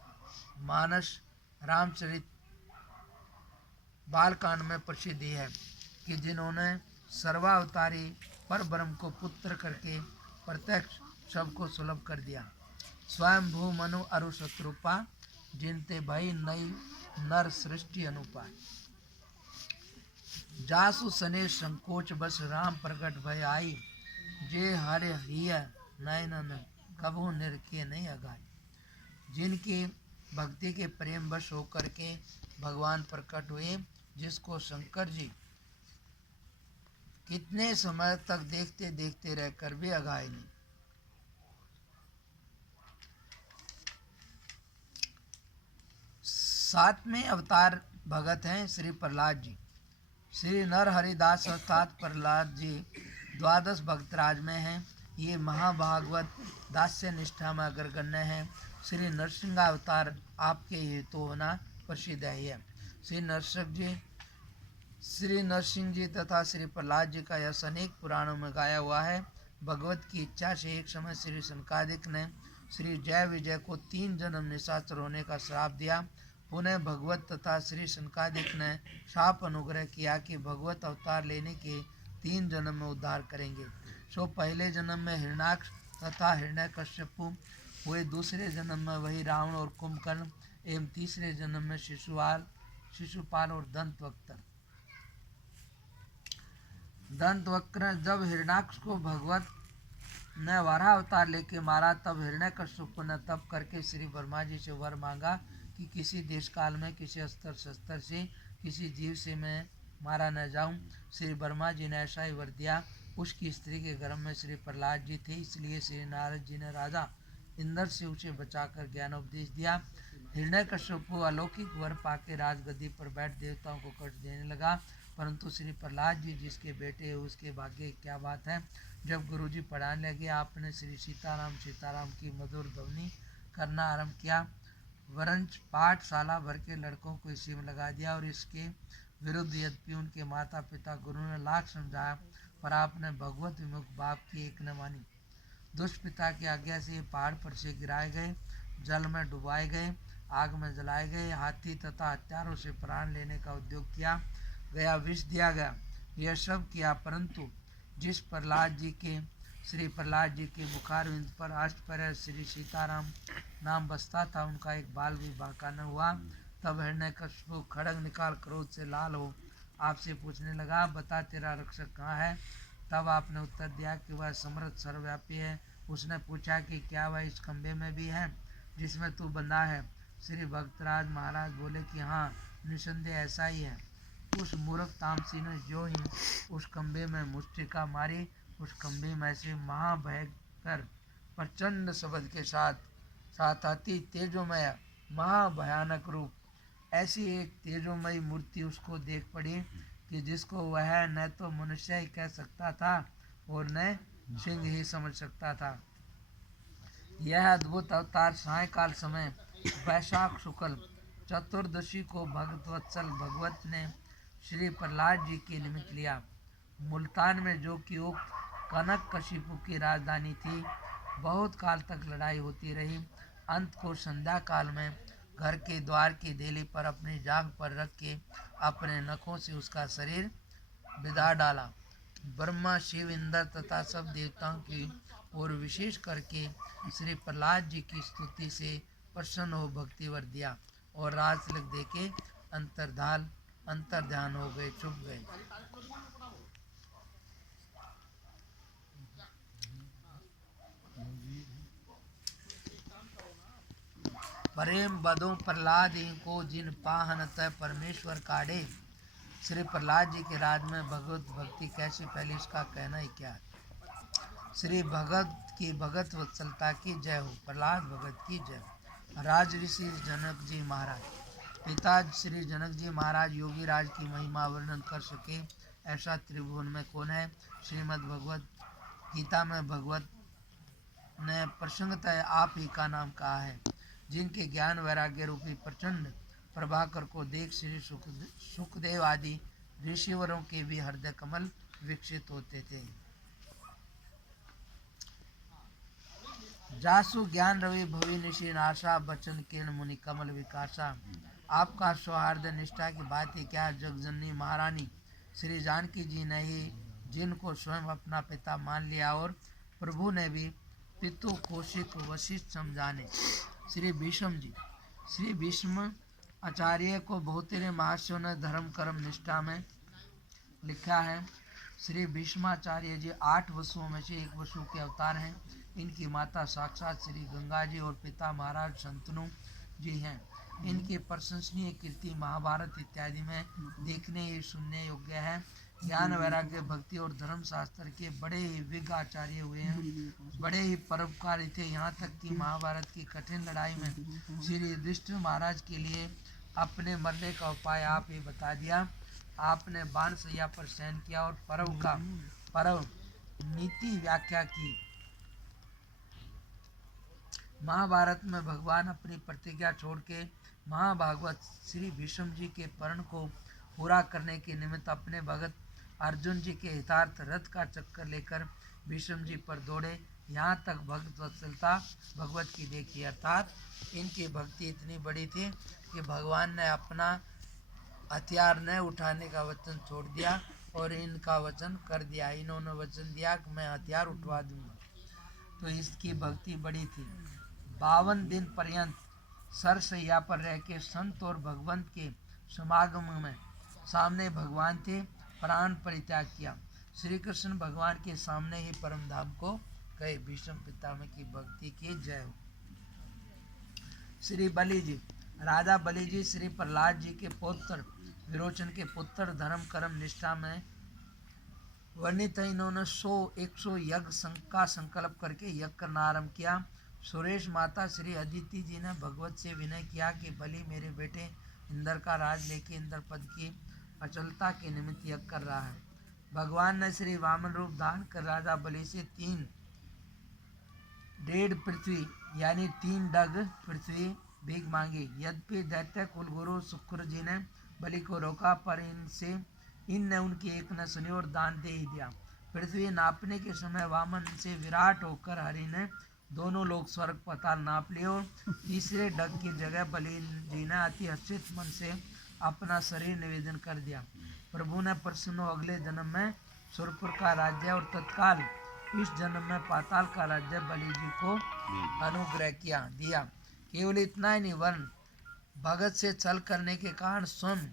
मानस, रामचरित बालकांड में प्रसिद्धि है कि जिन्होंने सर्वावतारी पर ब्रह्म को पुत्र करके प्रत्यक्ष सबको सुलभ कर दिया। स्वयं भू मनु अरु शत्रुपा, जिनते भई नई नर सृष्टि अनुपाय, जासु सने संकोच बस राम प्रगट भय आई, जे हरे हिय नयन कबहु निरखे नहीं अगाई। जिनकी भक्ति के प्रेम वश होकर के भगवान प्रकट हुए, जिसको शंकर जी कितने समय तक देखते देखते रहकर भी अगाए नहीं। सातवें अवतार भगत हैं श्री प्रहलाद जी। श्री नर हरिदास अर्थात प्रहलाद जी द्वादश भक्तराज में हैं। ये महाभागवत दास्य निष्ठा में अग्रगण्य हैं। श्री नरसिंहावतार आपके हेतु होना प्रसिद्ध है। यह श्री नरसिंह जी तथा श्री प्रहलाद जी का यश अनेक पुराणों में गाया हुआ है। भगवत की इच्छा से एक समय श्री सनकादिक ने श्री जय विजय को 3 जन्म निशाचर होने का श्राप दिया। पुनः भगवत तथा श्री सनकादिक ने शाप अनुग्रह किया कि भगवत अवतार लेने के 3 जन्म में उद्धार करेंगे। सो पहले जन्म में हिरण्याक्ष तथा हिरण्यकश्यपु हुए, दूसरे जन्म में वही रावण और कुंभकर्ण एवं तीसरे जन्म में शिशुपाल और दंतवक्र। जब हिरण्याक्ष को भगवत ने वारा अवतार लेके मारा, तब हिरण्यकश्यप ने तप करके श्री ब्रह्मा जी से वर मांगा कि किसी देश काल में किसी अस्त्र शस्त्र से किसी जीव से मैं मारा न जाऊं। श्री ब्रह्मा जी ने ऐसा ही वर दिया। उसकी स्त्री के गर्भ में श्री प्रहलाद जी थे, इसलिए श्री नारद जी ने राजा इंद्र से उसे बचाकर ज्ञानोपदेश दिया। हिरण्यकश्यप अलौकिक वर पाके राजगद्दी पर बैठ देवताओं को कष्ट देने लगा, परंतु श्री प्रहलाद जी जिसके बेटे उसके भाग्य की क्या बात है। जब गुरुजी पढ़ाने लगे, आपने श्री सीताराम की मधुर ध्वनि करना आरंभ किया। वरंच पाठशाला भर के लड़कों को इसी में लगा दिया और इसके विरुद्ध यद्यपि उनके माता पिता गुरु ने लाख समझाया, पर आपने भगवत विमुख बाप की एक न मानी। दुष्पिता की आज्ञा से ये पहाड़ पर से गिराए गए, जल में डुबाए गए, आग में जलाए गए, हाथी तथा हत्यारों से प्राण लेने का उद्योग किया गया, विष दिया गया, यह सब किया। परंतु जिस श्री प्रहलाद जी के मुखारविंद पर अष्टप्रहर श्री सीताराम नाम बसता था, उनका एक बाल भी बांका न हुआ। तब हिरण्यकश्यप खड्ग निकाल क्रोध से लाल हो आपसे पूछने लगा, बता तेरा रक्षक कहाँ है। तब आपने उत्तर दिया कि वह समृद्ध सर्वव्यापी है। उसने पूछा कि क्या वह इस खंबे में भी है जिसमें तू बंधा है? श्री भक्तराज महाराज बोले कि हाँ, निसंदेह ऐसा ही है। उस मूर्ख तामसी ने जो ही उस खंबे में मुष्टिका मारी, उस खंबे में से महाभयंकर प्रचंड शब्द के साथ अति तेजोमय महाभयानक रूप ऐसी एक तेजोमयी मूर्ति उसको देख पड़ी कि जिसको वह न तो मनुष्य ही कह सकता था और न सिंह ही समझ सकता था। यह अद्भुत अवतार सायकाल समय वैशाख शुक्ल चतुर्दशी को भगवत्सल भगवत ने श्री प्रहलाद जी के निमित्त लिया। मुल्तान में जो कि उक्त कनक कशिपु की राजधानी थी, बहुत काल तक लड़ाई होती रही। अंत को संध्या काल में घर के द्वार की देली पर अपनी जांघ पर रख के अपने नखों से उसका शरीर बिदा डाला। ब्रह्मा, शिव, इंद्र तथा सब देवताओं की और विशेष करके श्री प्रहलाद जी की स्तुति से प्रसन्न हो भक्ति वर दिया और राज तिलक दे के अंतर्ध्यान हो गए, चुप गए। प्रेम बदो प्रहलाद को जिन पाहन तय परमेश्वर काढ़े। श्री प्रहलाद जी के राज में भगवत भक्ति कैसी फैली, इसका कहना ही क्या है। श्री भगत की भगत वत्सलता की जय हो। प्रहलाद भगत की जय हो। राज ऋषि जनक जी महाराज। पिता श्री जनक जी महाराज योगी राज की महिमा वर्णन कर सके ऐसा त्रिभुवन में कौन है। श्रीमद् भगवत गीता में भगवत ने प्रसंगतः आप ही का नाम कहा है। जिनके ज्ञान वैराग्य रूपी प्रचंड प्रभाकर को देख श्री सुखदेव आदि ऋषिवरों के भी हृदय कमल विकसित होते थे। जासु ज्ञान रवि भवि निशी नाशा बचन किरण मुनि कमल विकासा। आपका सौहार्द निष्ठा की बात ही क्या। जगजननी महारानी श्री जानकी जी ने ही जिनको स्वयं अपना पिता मान लिया और प्रभु ने भी पितु कौशिक वशिष्ठ समझाने। श्री भीष्म जी। श्री भीष्म आचार्य को बहुतेरे महर्षियों ने धर्म कर्म निष्ठा में लिखा है। श्री भीष्माचार्य जी 8 वसुओं में से एक वसु के अवतार हैं। इनकी माता साक्षात श्री गंगा जी और पिता महाराज शंतनु जी हैं। इनकी प्रशंसनीय कीर्ति महाभारत इत्यादि में देखने ही सुनने योग्य है। ज्ञान वैराग्य भक्ति और धर्म शास्त्र के बड़े ही विज्ञ आचार्य हुए हैं। बड़े ही परोपकारी थे। यहाँ तक कि महाभारत की कठिन लड़ाई में श्री युधिष्ठिर महाराज के लिए अपने मरने का उपाय आप ही बता दिया। आपने बाण सैया पर शयन किया और परव नीति व्याख्या की। महाभारत में भगवान अपनी प्रतिज्ञा छोड़ के महाभागवत श्री भीष्म जी के परण को पूरा करने के निमित्त अपने भगत अर्जुन जी के हितार्थ रथ का चक्कर लेकर भीष्म जी पर दौड़े। यहाँ तक भक्त वत्सलता भगवत की देखी, अर्थात इनकी भक्ति इतनी बड़ी थी कि भगवान ने अपना हथियार न उठाने का वचन छोड़ दिया और इनका वचन कर दिया। इन्होंने वचन दिया कि मैं हथियार उठवा दूंगा, तो इसकी भक्ति बड़ी थी। 52 दिन पर्यंत सरसैया पर रह के संत और भगवंत के समागम में सामने भगवान थे, प्राण परित्याग किया। श्री कृष्ण भगवान के सामने ही परम धाम को गए। भीष्म पितामह की भक्ति की जय हो। श्री बलि जी। राजा बलि जी श्री प्रहलाद जी के पुत्र विरोचन के पुत्र धर्म कर्म निष्ठा में वर्णित है। इन्होंने 100 यज्ञ का संकल्प करके यज्ञ करना आरंभ किया। सुरेश माता श्री अदिति जी ने भगवत से विनय किया कि बलि मेरे बेटे इंद्र का राज लेके इंद्र पद की अचलता के निमित्त यज्ञ कर रहा है। भगवान ने श्री वामन रूप धारण कर राजा बलि से 3 पृथ्वी यानी 3 डग पृथ्वी भीख मांगी। यद्यपि दैत्य कुलगुरु शुक्र जी ने बलि को रोका, पर इनने उनकी एक न सुनी और दान दे ही दिया। पृथ्वी नापने के समय वामन से विराट होकर हरि ने दोनों लोग स्वर्ग पाताल नाप लिए और तीसरे डग की जगह बलि जी ने अति हर्षित मन से अपना शरीर निवेदन कर दिया। प्रभु ने प्रसन्न हो अगले जन्म में सुरपुर का राज्य और तत्काल इस जन्म में पाताल का राज्य बलि जी को अनुग्रह दिया। केवल इतना ही नहीं, वर्ण भगत से छल करने के कारण स्वयं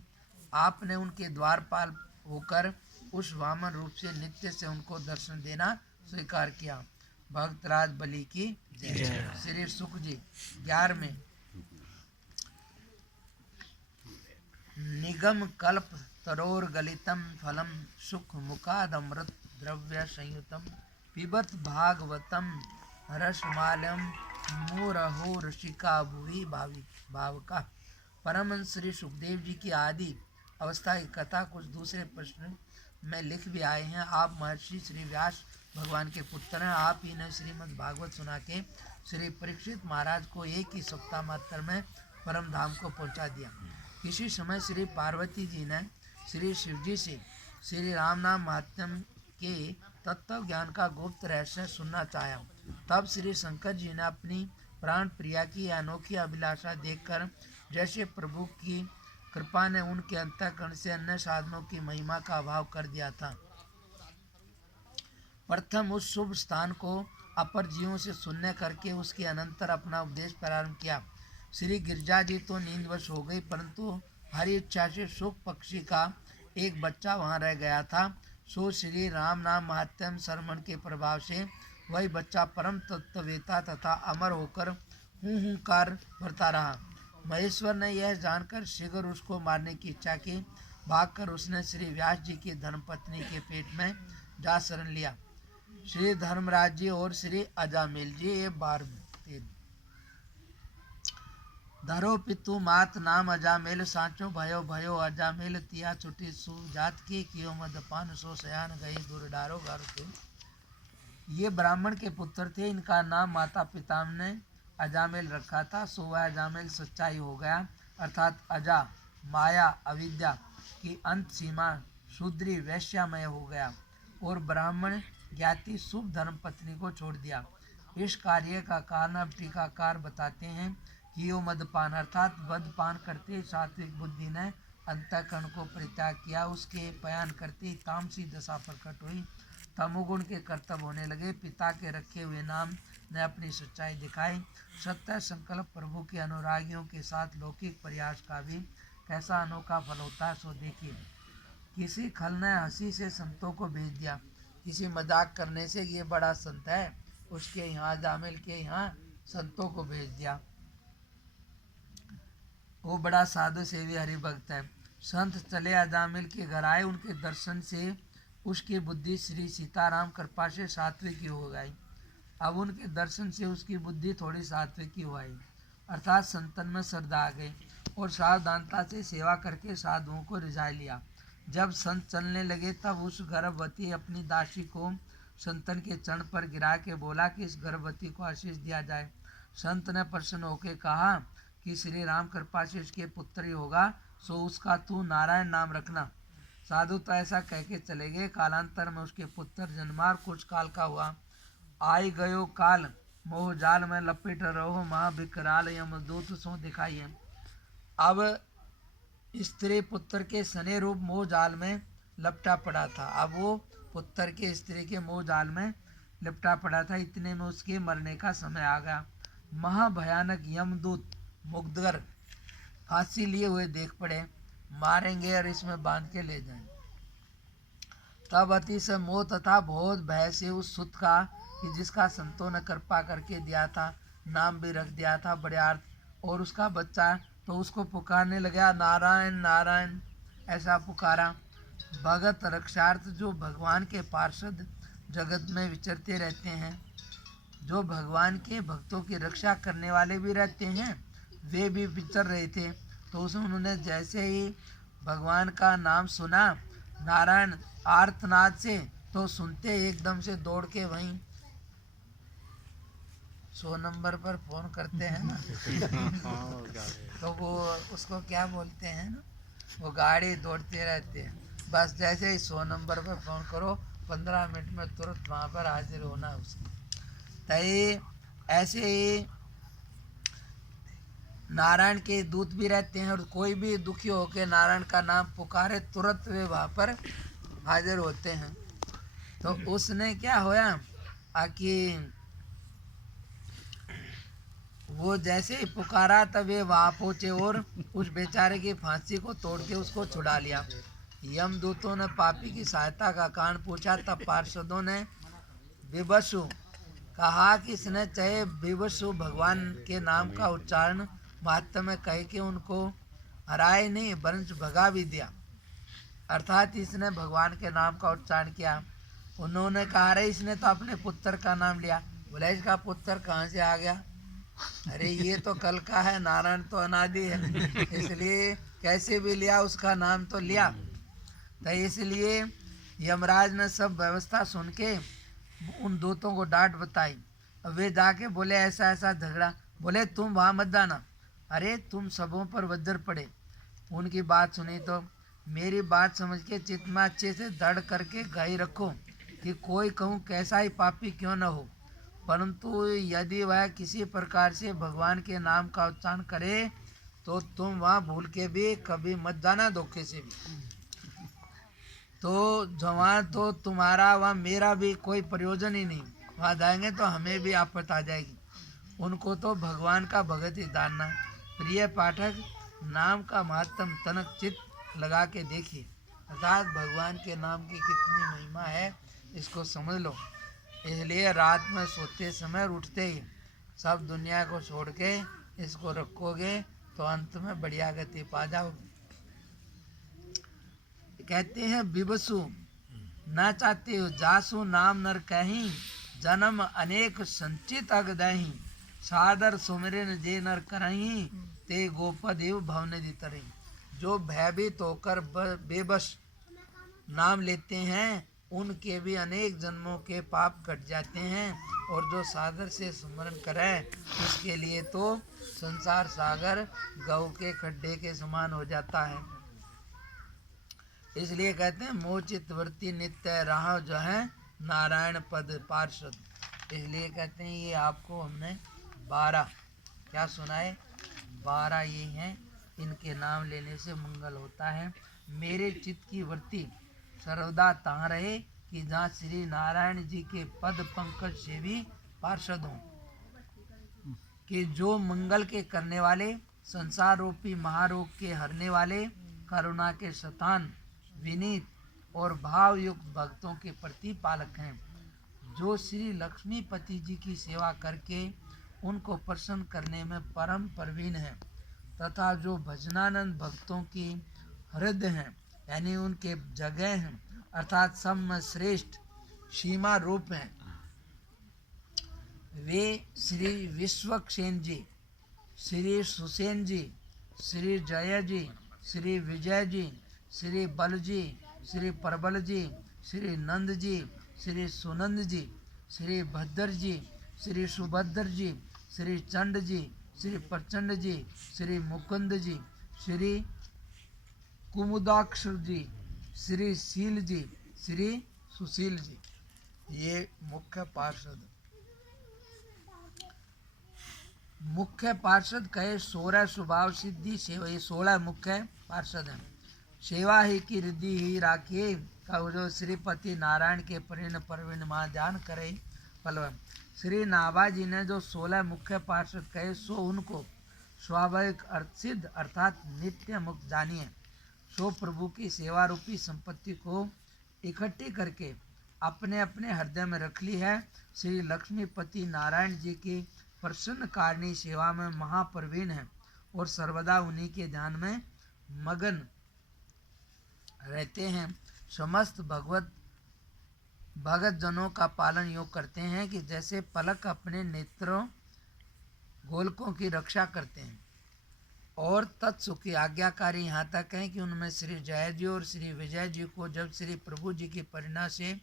आपने उनके द्वारपाल होकर उस वामन रूप से नित्य से उनको दर्शन देना स्वीकार किया। भक्तराज बलि की जय। श्री सुख जी 11वें। निगम कल्प तरोर गलितम फलम सुख मुखादमृत द्रव्य संयुतम पिबत भागवतम रसमालयम मुरहो ऋषिका भुवि भावका। परमहंस श्री सुखदेव जी की आदि अवस्था की कथा कुछ दूसरे प्रश्न में लिख भी आए हैं। आप महर्षि श्री व्यास भगवान के पुत्र हैं। आप ही ने श्रीमद् भागवत सुना के श्री परीक्षित महाराज को एक ही सप्ताह मात्र में परम धाम को पहुंचा दिया। किसी समय श्री पार्वती जी ने श्री शिव जी से श्री राम नाम महात्म्य के तत्व ज्ञान का गुप्त रहस्य सुनना चाहा। तब श्री शंकर जी ने अपनी प्राण प्रिया की अनोखी अभिलाषा देखकर जैसे प्रभु की कृपा ने उनके अंतःकरण से अन्य साधनों की महिमा का अभाव कर दिया था, प्रथम उस शुभ स्थान को अपर जीवों से सुनने करके उसके अनंतर अपना उपदेश प्रारंभ किया। श्री गिरजा जी तो नींदवश हो गई, परंतु हरी इच्छा से सुख पक्षी का एक बच्चा वहां रह गया था। सो श्री राम नाम महात्म्य श्रवण के प्रभाव से वही बच्चा परम तत्ववेता तथा अमर होकर हुंकार भरता रहा। महेश्वर ने यह जानकर शीघ्र उसको मारने की इच्छा की। भागकर उसने श्री व्यास जी की धर्मपत्नी के पेट में जा शरण लिया। श्री धर्मराज जी और श्री अजामिल जी ये 12 धरो पितु मात नाम अजामिल सांचो भयो भयो अजामिल तिया छुटी सुजात की कियो मदपान सो सयान गई दूर डारो गारो। ये ब्राह्मण के पुत्र थे। इनका नाम माता पिता ने अजामिल रखा था। सो वह अजामिल सच्चाई हो गया, अर्थात अजा माया अविद्या की अंत सीमा शूद्री वैश्यामय हो गया और ब्राह्मण ज्ञाति शुभ धर्म पत्नी को छोड़ दिया। इस कार्य का कारण अब टीकाकार बताते हैं कि यो मदपान अर्थात मदपान करते सात्विक बुद्धि ने अंतःकरण को परित्याग किया। उसके पयान करते तामसी दशा प्रकट हुई, तमोगुण के कर्तव्य होने लगे। पिता के रखे हुए नाम ने अपनी सच्चाई दिखाई। सत्य संकल्प प्रभु के अनुरागियों के साथ लौकिक प्रयास का भी कैसा अनोखा फल होता है सो देखिए। किसी खल ने हंसी से संतों को भेज दिया। किसी मजाक करने से ये बड़ा संत है, उसके यहाँ जामिल के यहाँ संतों को भेज दिया। वो बड़ा साधु सेवी हरिभक्त है। संत चले अजामिल के घर आए। उनके दर्शन से उसकी बुद्धि श्री सीताराम कृपा से सात्विकी हो गई। अब उनके दर्शन से उसकी बुद्धि थोड़ी सात्विकी हो आई, अर्थात संतन में श्रद्धा आ गई और सावधानता से सेवा करके साधुओं को रिझा लिया। जब संत चलने लगे तब उस गर्भवती अपनी दासी को संतन के चरण पर गिरा के बोला कि इस गर्भवती को आशीष दिया जाए। संत ने प्रसन्न होकर कहा कि श्री राम कृपा से इसके पुत्र ही होगा, सो उसका तू नारायण नाम रखना। साधु तो ऐसा कह के चले गए। कालांतर में उसके पुत्र जन्मा। कुछ काल का हुआ। आई गयो काल मोह जाल में लपेट रहो महाविकराल यमदूत सो दिखाइए। अब स्त्री पुत्र के सने रूप मोह जाल में लपटा पड़ा था। अब वो पुत्र के स्त्री के मोह जाल में लिपटा पड़ा था। इतने में उसके मरने का समय आ गया। महाभयानक यमदूत मुग्धर फांसी लिए हुए देख पड़े, मारेंगे और इसमें बांध के ले जाएंगे। तब अतिशय मोह तथा बहुत भय से उस सुत का कि जिसका संतों ने कृपा करके दिया था, नाम भी रख दिया था बड़े, और उसका बच्चा तो उसको पुकारने लगा नारायण नारायण, ऐसा पुकारा। भगत रक्षार्थ जो भगवान के पार्षद जगत में विचरते रहते हैं, जो भगवान के भक्तों की रक्षा करने वाले भी रहते हैं, वे भी विचर रहे थे। तो उसमें उन्होंने जैसे ही भगवान का नाम सुना नारायण आर्तनाद से, तो सुनते एकदम से दौड़ के वहीं 100 नंबर पर फोन करते हैं ना तो वो उसको क्या बोलते हैं ना, वो गाड़ी दौड़ते रहते हैं। बस जैसे ही 100 नंबर पर फोन करो 15 मिनट में तुरंत वहाँ पर हाजिर होना उसको। तय ऐसे ही नारायण के दूत भी रहते हैं, और कोई भी दुखी होकर नारायण का नाम पुकारे तुरंत वे वहाँ पर हाजिर होते हैं। तो उसने क्या होया कि वो जैसे ही पुकारा तब वे वहाँ पहुँचे और उस बेचारे की फांसी को तोड़ के उसको छुड़ा लिया। यमदूतों ने पापी की सहायता का कारण पूछा, तब पार्षदों ने विवशु कहा कि इसने चाहे विवशु भगवान के नाम का उच्चारण महत्व में कह के उनको हराए नहीं वरंच भगा भी दिया, अर्थात इसने भगवान के नाम का उच्चारण किया। उन्होंने कहा, अरे इसने तो अपने पुत्र का नाम लिया। बोला, इसका पुत्र कहाँ से आ गया? अरे ये तो कल का है, नारायण तो अनादि है, इसलिए कैसे भी लिया, उसका नाम तो लिया। तो इसलिए यमराज ने सब व्यवस्था सुन के उन दूतों को डांट बताई। अब वे जाके बोले, ऐसा ऐसा झगड़ा। बोले, तुम वहाँ मत जाना, अरे तुम सबों पर वज्र पड़े। उनकी बात सुनी तो मेरी बात समझ के चित्त में अच्छे से दृढ़ करके गाई रखो कि कोई कहूँ कैसा ही पापी क्यों न हो, परंतु यदि वह किसी प्रकार से भगवान के नाम का उच्चारण करे तो तुम वहाँ भूल के भी कभी मत जाना, धोखे से भी। तो जहाँ तो तुम्हारा वहाँ मेरा भी कोई प्रयोजन ही नहीं, वहाँ जाएंगे तो हमें भी आफत आ जाएगी। उनको तो भगवान का भगत ही जानना। प्रिय पाठक, नाम का महत्तम तनक चित्त लगा के देखिए, अर्थात भगवान के नाम की कितनी महिमा है, इसको समझ लो। इसलिए रात में सोते समय और उठते ही सब दुनिया को छोड़ के इसको रखोगे तो अंत में बढ़िया गति पा जाओगे। कहते हैं, विवसु न चाहते हो जासु नाम नर कहीं, जन्म अनेक संचित अगदही, सादर सुमिरन जे नर करही, ते गोपदेव भवन दितरही। जो भयभीत होकर बेबस नाम लेते हैं उनके भी अनेक जन्मों के पाप कट जाते हैं, और जो सागर से स्मरण करे उसके लिए तो संसार सागर गऊ के खड्डे के समान हो जाता है। इसलिए कहते हैं, मोचित वर्ती नित्य राह जो है नारायण पद पार्षद। इसलिए कहते हैं, ये आपको हमने 12 क्या सुनाए, 12 ये हैं, इनके नाम लेने से मंगल होता है। मेरे चित्त की वृत्ति सर्वदा तहाँ रहे कि जहाँ श्री नारायण जी के पद पंकज से भी पार्षद हों, कि जो मंगल के करने वाले, संसार रूपी महारोग के हरने वाले, करुणा के शतान, विनीत और भावयुक्त भक्तों के प्रतिपालक हैं, जो श्री लक्ष्मीपति जी की सेवा करके उनको प्रसन्न करने में परम प्रवीण हैं, तथा जो भजनानंद भक्तों की हृदय हैं, यानी उनके जगह हैं, अर्थात सब में श्रेष्ठ सीमा रूप हैं। वे श्री विश्वक्सेन जी, श्री सुसेन जी, श्री जय जी, श्री विजय जी, श्री बल जी, श्री प्रबल जी, श्री नंद जी, श्री सुनंद जी, श्री भद्र जी, श्री सुभद्र जी, श्री चंड जी, श्री प्रचंड जी, श्री मुकुंद जी, श्री कुमुदाक्ष जी, श्री शील जी, श्री सुशील जी, ये मुख्य पार्षद। मुख्य पार्षद कहे 16 स्वभाव सिद्धि सेवा, ये 16 मुख्य पार्षद हैं। सेवा ही की रिद्धि ही राखिए, कहो जो श्रीपति नारायण के परिण प्रवीण माँ ध्यान करे पलवन। श्री नाभा जी ने जो 16 मुख्य पार्षद कहे सो उनको स्वाभाविक अर्थ सिद्ध अर्थात नित्य मुक्त जानिए। सो प्रभु की सेवा रूपी संपत्ति को इकट्ठी करके अपने अपने हृदय में रख ली है। श्री लक्ष्मीपति नारायण जी की प्रसन्न कारणी सेवा में महाप्रवीण है और सर्वदा उन्हीं के ध्यान में मगन रहते हैं। समस्त भगत जनों का पालन योग करते हैं कि जैसे पलक अपने नेत्रों गोलकों की रक्षा करते हैं। और तत्सुख की आज्ञाकारी यहाँ तक है कि उनमें श्री जय जी और श्री विजय जी को जब श्री प्रभु जी की प्रेरणा से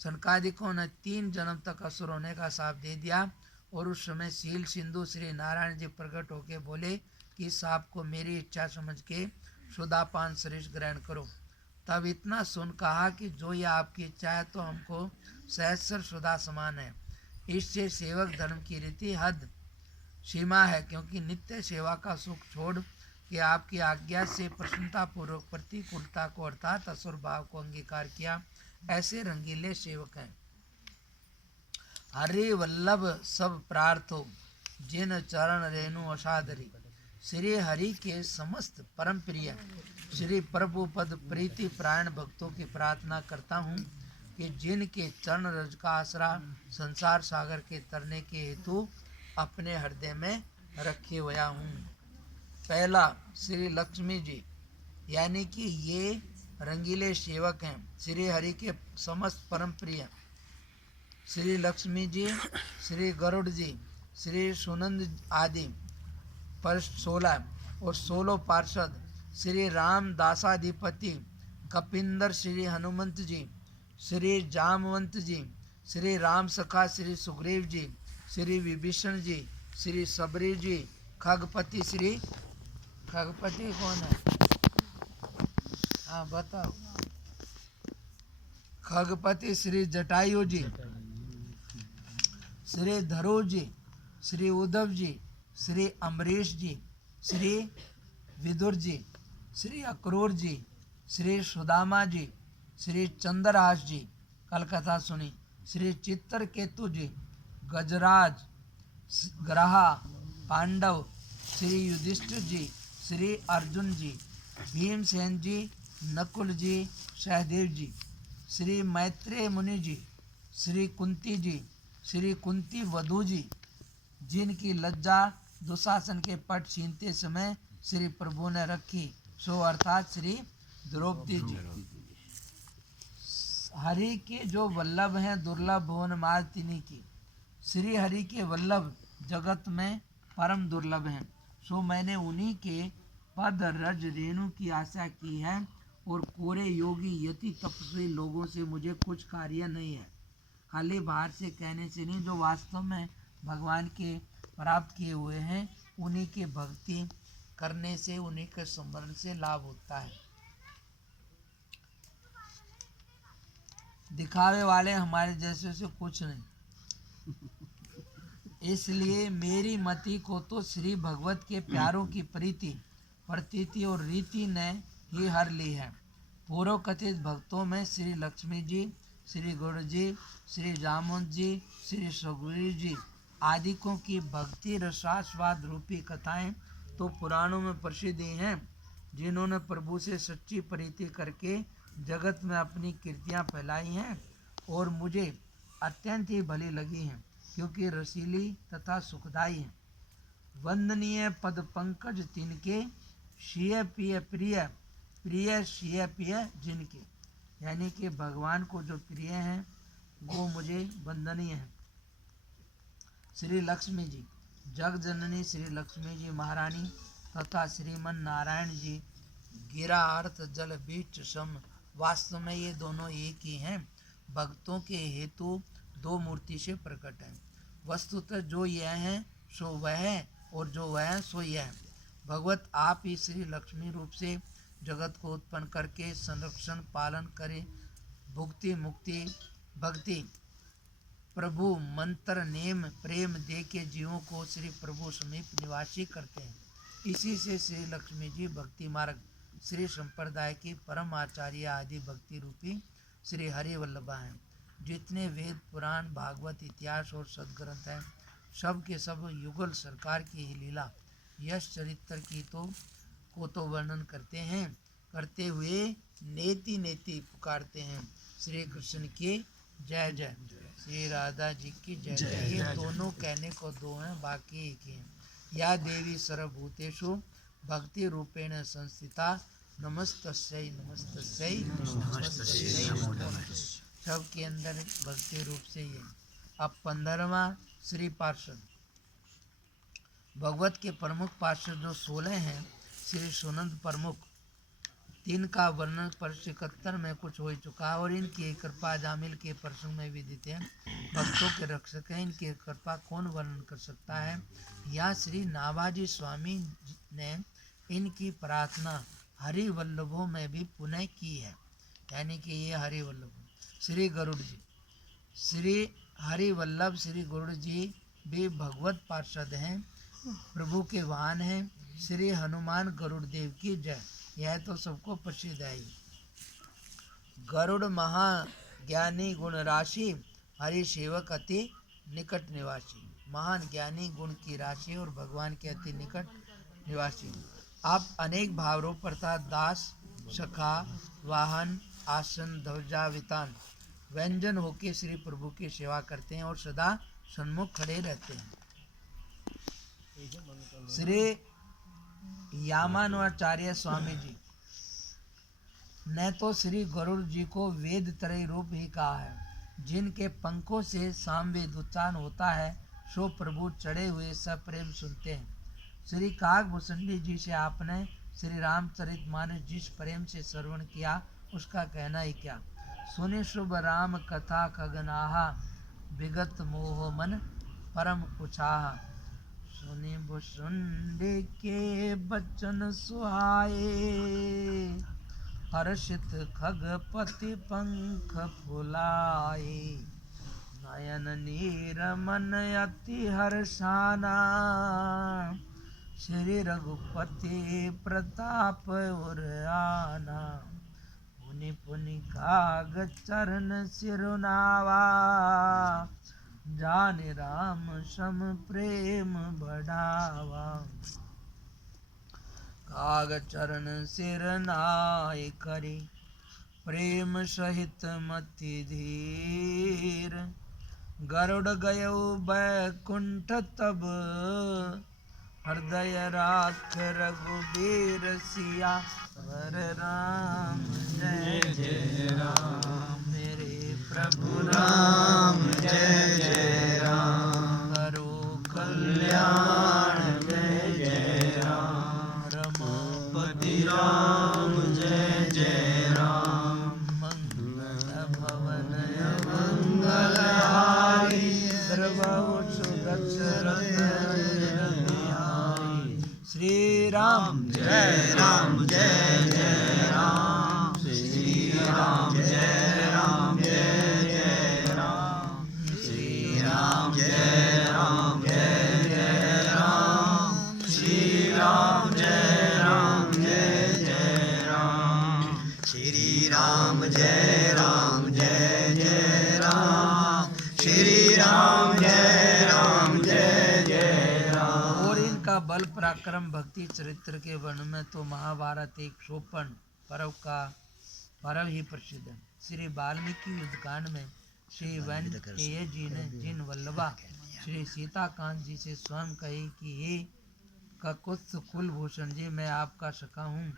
सनकादिकों ने 3 जन्म तक असुर होने का साप दे दिया, और उस समय शील सिंधु श्री नारायण जी प्रकट होके बोले कि इस सांप को मेरी इच्छा समझ के सुधापान सरिष ग्रहण करो। तब इतना सुन कहा कि जो ये आपकी इच्छा है तो हमको सहस्र सुधा समान है। इससे सेवक धर्म की रीति हद सीमा है, क्योंकि नित्य सेवा का सुख छोड़ के आपकी आज्ञा से प्रसन्नता पूर्वक प्रतिकूलता को अर्थात असुर भाव को अंगीकार किया, ऐसे रंगीले सेवक हैं। हरि वल्लभ सब प्रार्थो जिन चरण रेणु असादरी। श्री हरि के समस्त परम प्रिय श्री प्रभु पद प्रीति प्राण भक्तों की प्रार्थना करता हूँ कि जिनके चरण रज का आसरा संसार सागर के तरने के हेतु अपने हृदय में रखे हुआ हूँ। पहला श्री लक्ष्मी जी, यानी कि ये रंगीले सेवक हैं श्री हरि के समस्त परम प्रिय श्री लक्ष्मी जी, श्री गरुड़ जी, श्री सुनंद आदि पर 16 और 16 पार्षद श्री राम दासाधिपति कपिंदर, श्री हनुमंत जी, श्री जामवंत जी, श्री राम सखा श्री सुग्रीव जी, श्री विभीषण जी, श्री सबरी जी, खगपति श्री खगपति कौन है? हाँ बताओ। खगपति श्री जटायु जी, श्री धरू जी, श्री उद्धव जी, श्री अम्बरीश जी, श्री विदुर जी, श्री अक्रूर जी, श्री सुदामा जी, श्री चंद्रहास जी, कल कथा सुनी, श्री चित्रकेतु जी, गजराज, ग्रहा, पांडव, श्री युधिष्ठिर जी, श्री अर्जुन जी, भीमसेन जी, नकुल जी, सहदेव जी, श्री मैत्रेय मुनि जी, श्री कुंती जी, श्री कुंती वधू जी, जिनकी लज्जा दुशासन के पट छीनते समय श्री प्रभु ने रखी, सो अर्थात श्री द्रौपदी जी। हरि के जो वल्लभ हैं दुर्लभ भुवन माल तिन्हीं की। श्री हरि के वल्लभ जगत में परम दुर्लभ हैं, सो मैंने उन्हीं के पद रज रेणु की आशा की है और कोरे योगी यति तपस्वी लोगों से मुझे कुछ कार्य नहीं है। खाली बाहर से कहने से नहीं, जो वास्तव में भगवान के प्राप्त किए हुए हैं उन्हीं के भक्ति करने से, उन्हीं के स्मरण से लाभ होता है। दिखावे वाले हमारे जैसे से कुछ नहीं। इसलिए मेरी मति को तो श्री भगवत के प्यारों की प्रीति, प्रतीति और रीति ने ही हर ली है। पूर्व कथित भक्तों में श्री लक्ष्मी जी, श्री गुरु जी, श्री जामुन जी, श्री सुग्रीव जी आदिकों की भक्ति रसास्वाद रूपी कथाएं तो पुराणों में प्रसिद्ध ही हैं, जिन्होंने प्रभु से सच्ची प्रीति करके जगत में अपनी कीर्तियां फैलाई हैं और मुझे अत्यंत ही भली लगी हैं, क्योंकि रसीली तथा सुखदायी हैं। वंदनीय पद पंकज तिनके, शिय पिय प्रिय, प्रिय शिय पिय जिनके, यानी कि भगवान को जो प्रिय हैं वो मुझे वंदनीय हैं। श्री लक्ष्मी जी, जग जननी श्री लक्ष्मी जी महारानी तथा श्रीमन नारायण जी गिरा अर्थ जल बीच सम, वास्तव में ये दोनों एक ही हैं। भक्तों के हेतु दो मूर्ति से प्रकट है। वस्तुतः जो यह है सो वह है और जो वह है सो यह है। भगवत आप ही श्री लक्ष्मी रूप से जगत को उत्पन्न करके संरक्षण पालन करे, भुक्ति मुक्ति भक्ति प्रभु मंत्र नेम प्रेम दे के जीवों को श्री प्रभु समीप निवासी करते हैं। इसी से श्री लक्ष्मी जी भक्ति मार्ग श्री संप्रदाय की परम आचार्य आदि भक्ति रूपी श्री हरि वल्लभा हैं। जितने वेद पुराण भागवत इतिहास और सदग्रंथ हैं सब के सब युगल सरकार की ही लीला यश चरित्र की को तो वर्णन करते हैं, करते हुए नेति नेति पुकारते हैं श्री कृष्ण की जय जय, श्री राधा जी की जय जय। ये दोनों कहने को दो हैं, बाकी एक ही हैं। या देवी सर्वभूतेषु भक्ति रूपेण संस्थिता नमस्तस्यै नमस्तस्यै नमस्तस्यै सबके अंदर भक्ति रूप से ये। अब 15वां श्री पार्षद। भगवत के प्रमुख पार्षद जो 16 हैं, श्री सुनंद प्रमुख, 3 का वर्णन पर 71 में कुछ हो चुका है और इनकी कृपा जामिल के प्रसंग में विदित है। भक्तों के रक्षक हैं, इनकी कृपा कौन वर्णन कर सकता है। यहाँ श्री नाभाजी स्वामी ने इनकी प्रार्थना हरि वल्लभों में भी पुनः की है, यानी कि ये हरि वल्लभ। श्री गरुड़ जी, श्री हरि वल्लभ श्री गरुड़ जी भी भगवत पार्षद हैं, प्रभु के वाहन हैं। श्री हनुमान गरुड़ देव की जय, यह तो सबको प्रसिद्ध है। गरुड़ महाज्ञानी गुण राशि, हरि सेवक अति निकट निवासी। महान ज्ञानी गुण की राशि और भगवान के अति निकट निवासी। आप अनेक भावरों अर्थात दास, सखा, वाहन, आसन, ध्वजा, वितान, व्यंजन होके श्री प्रभु की सेवा करते हैं और सदा सन्मुख खड़े रहते हैं। श्री यामानुचार्य स्वामी जी ने तो श्री गरुड़ जी को वेद त्रय रूप ही कहा है। जिनके पंखों से सामवेद उच्चारण होता है सो प्रभु चढ़े हुए सब प्रेम सुनते हैं। श्री काकभूषणी जी से आपने श्री रामचरितमानस जिस प्रेम से श्रवण किया उसका कहना ही क्या। सुने शुभ राम कथा खगनाहा, विगत मोह मन परम उछाहा। सुने भुसुंडी के बचन सुहाए, हर्षित खगपति पंख फुलाए। नयन नीर मन अति हर्षाना, श्री रघुपति प्रताप उरआना। पुनि पुनि काग चरण सिरुनावा, जाने राम सम प्रेम बढ़ावा। काग चरण सिर नाय करे, प्रेम सहित मति धीर। गरुड़ गयो बैकुंठ तब, हृदय राख रघुबीर सिया। वर राम जय जय राम, मेरे प्रभु राम जय जय राम। करो कल्याण जय जय राम, रमापति राम जय जय राम। मंगल भवन मंगलहारी, सर्वौ सुदशरथ श्री राम जय राम जय जय राम। श्री राम जय राम जय जय राम। श्री राम जय राम जय जय राम। श्री राम जय राम जय जय राम। श्री राम जय राम जय जय राम। श्री राम जय राम जय जय राम। और इनका बल पराक्रम भक्ति चरित्र के वर्ण में तो महाभारत एक सोपन पर्व ही प्रसिद्ध है। श्री वाल्मीकि युद्धकांड में श्री वैनतेय जी ने जिन वल्लभा श्री सीताकांत जी से स्वयं कही कि हे ककुत्स कुलभूषण जी, मैं आपका सखा हूँ,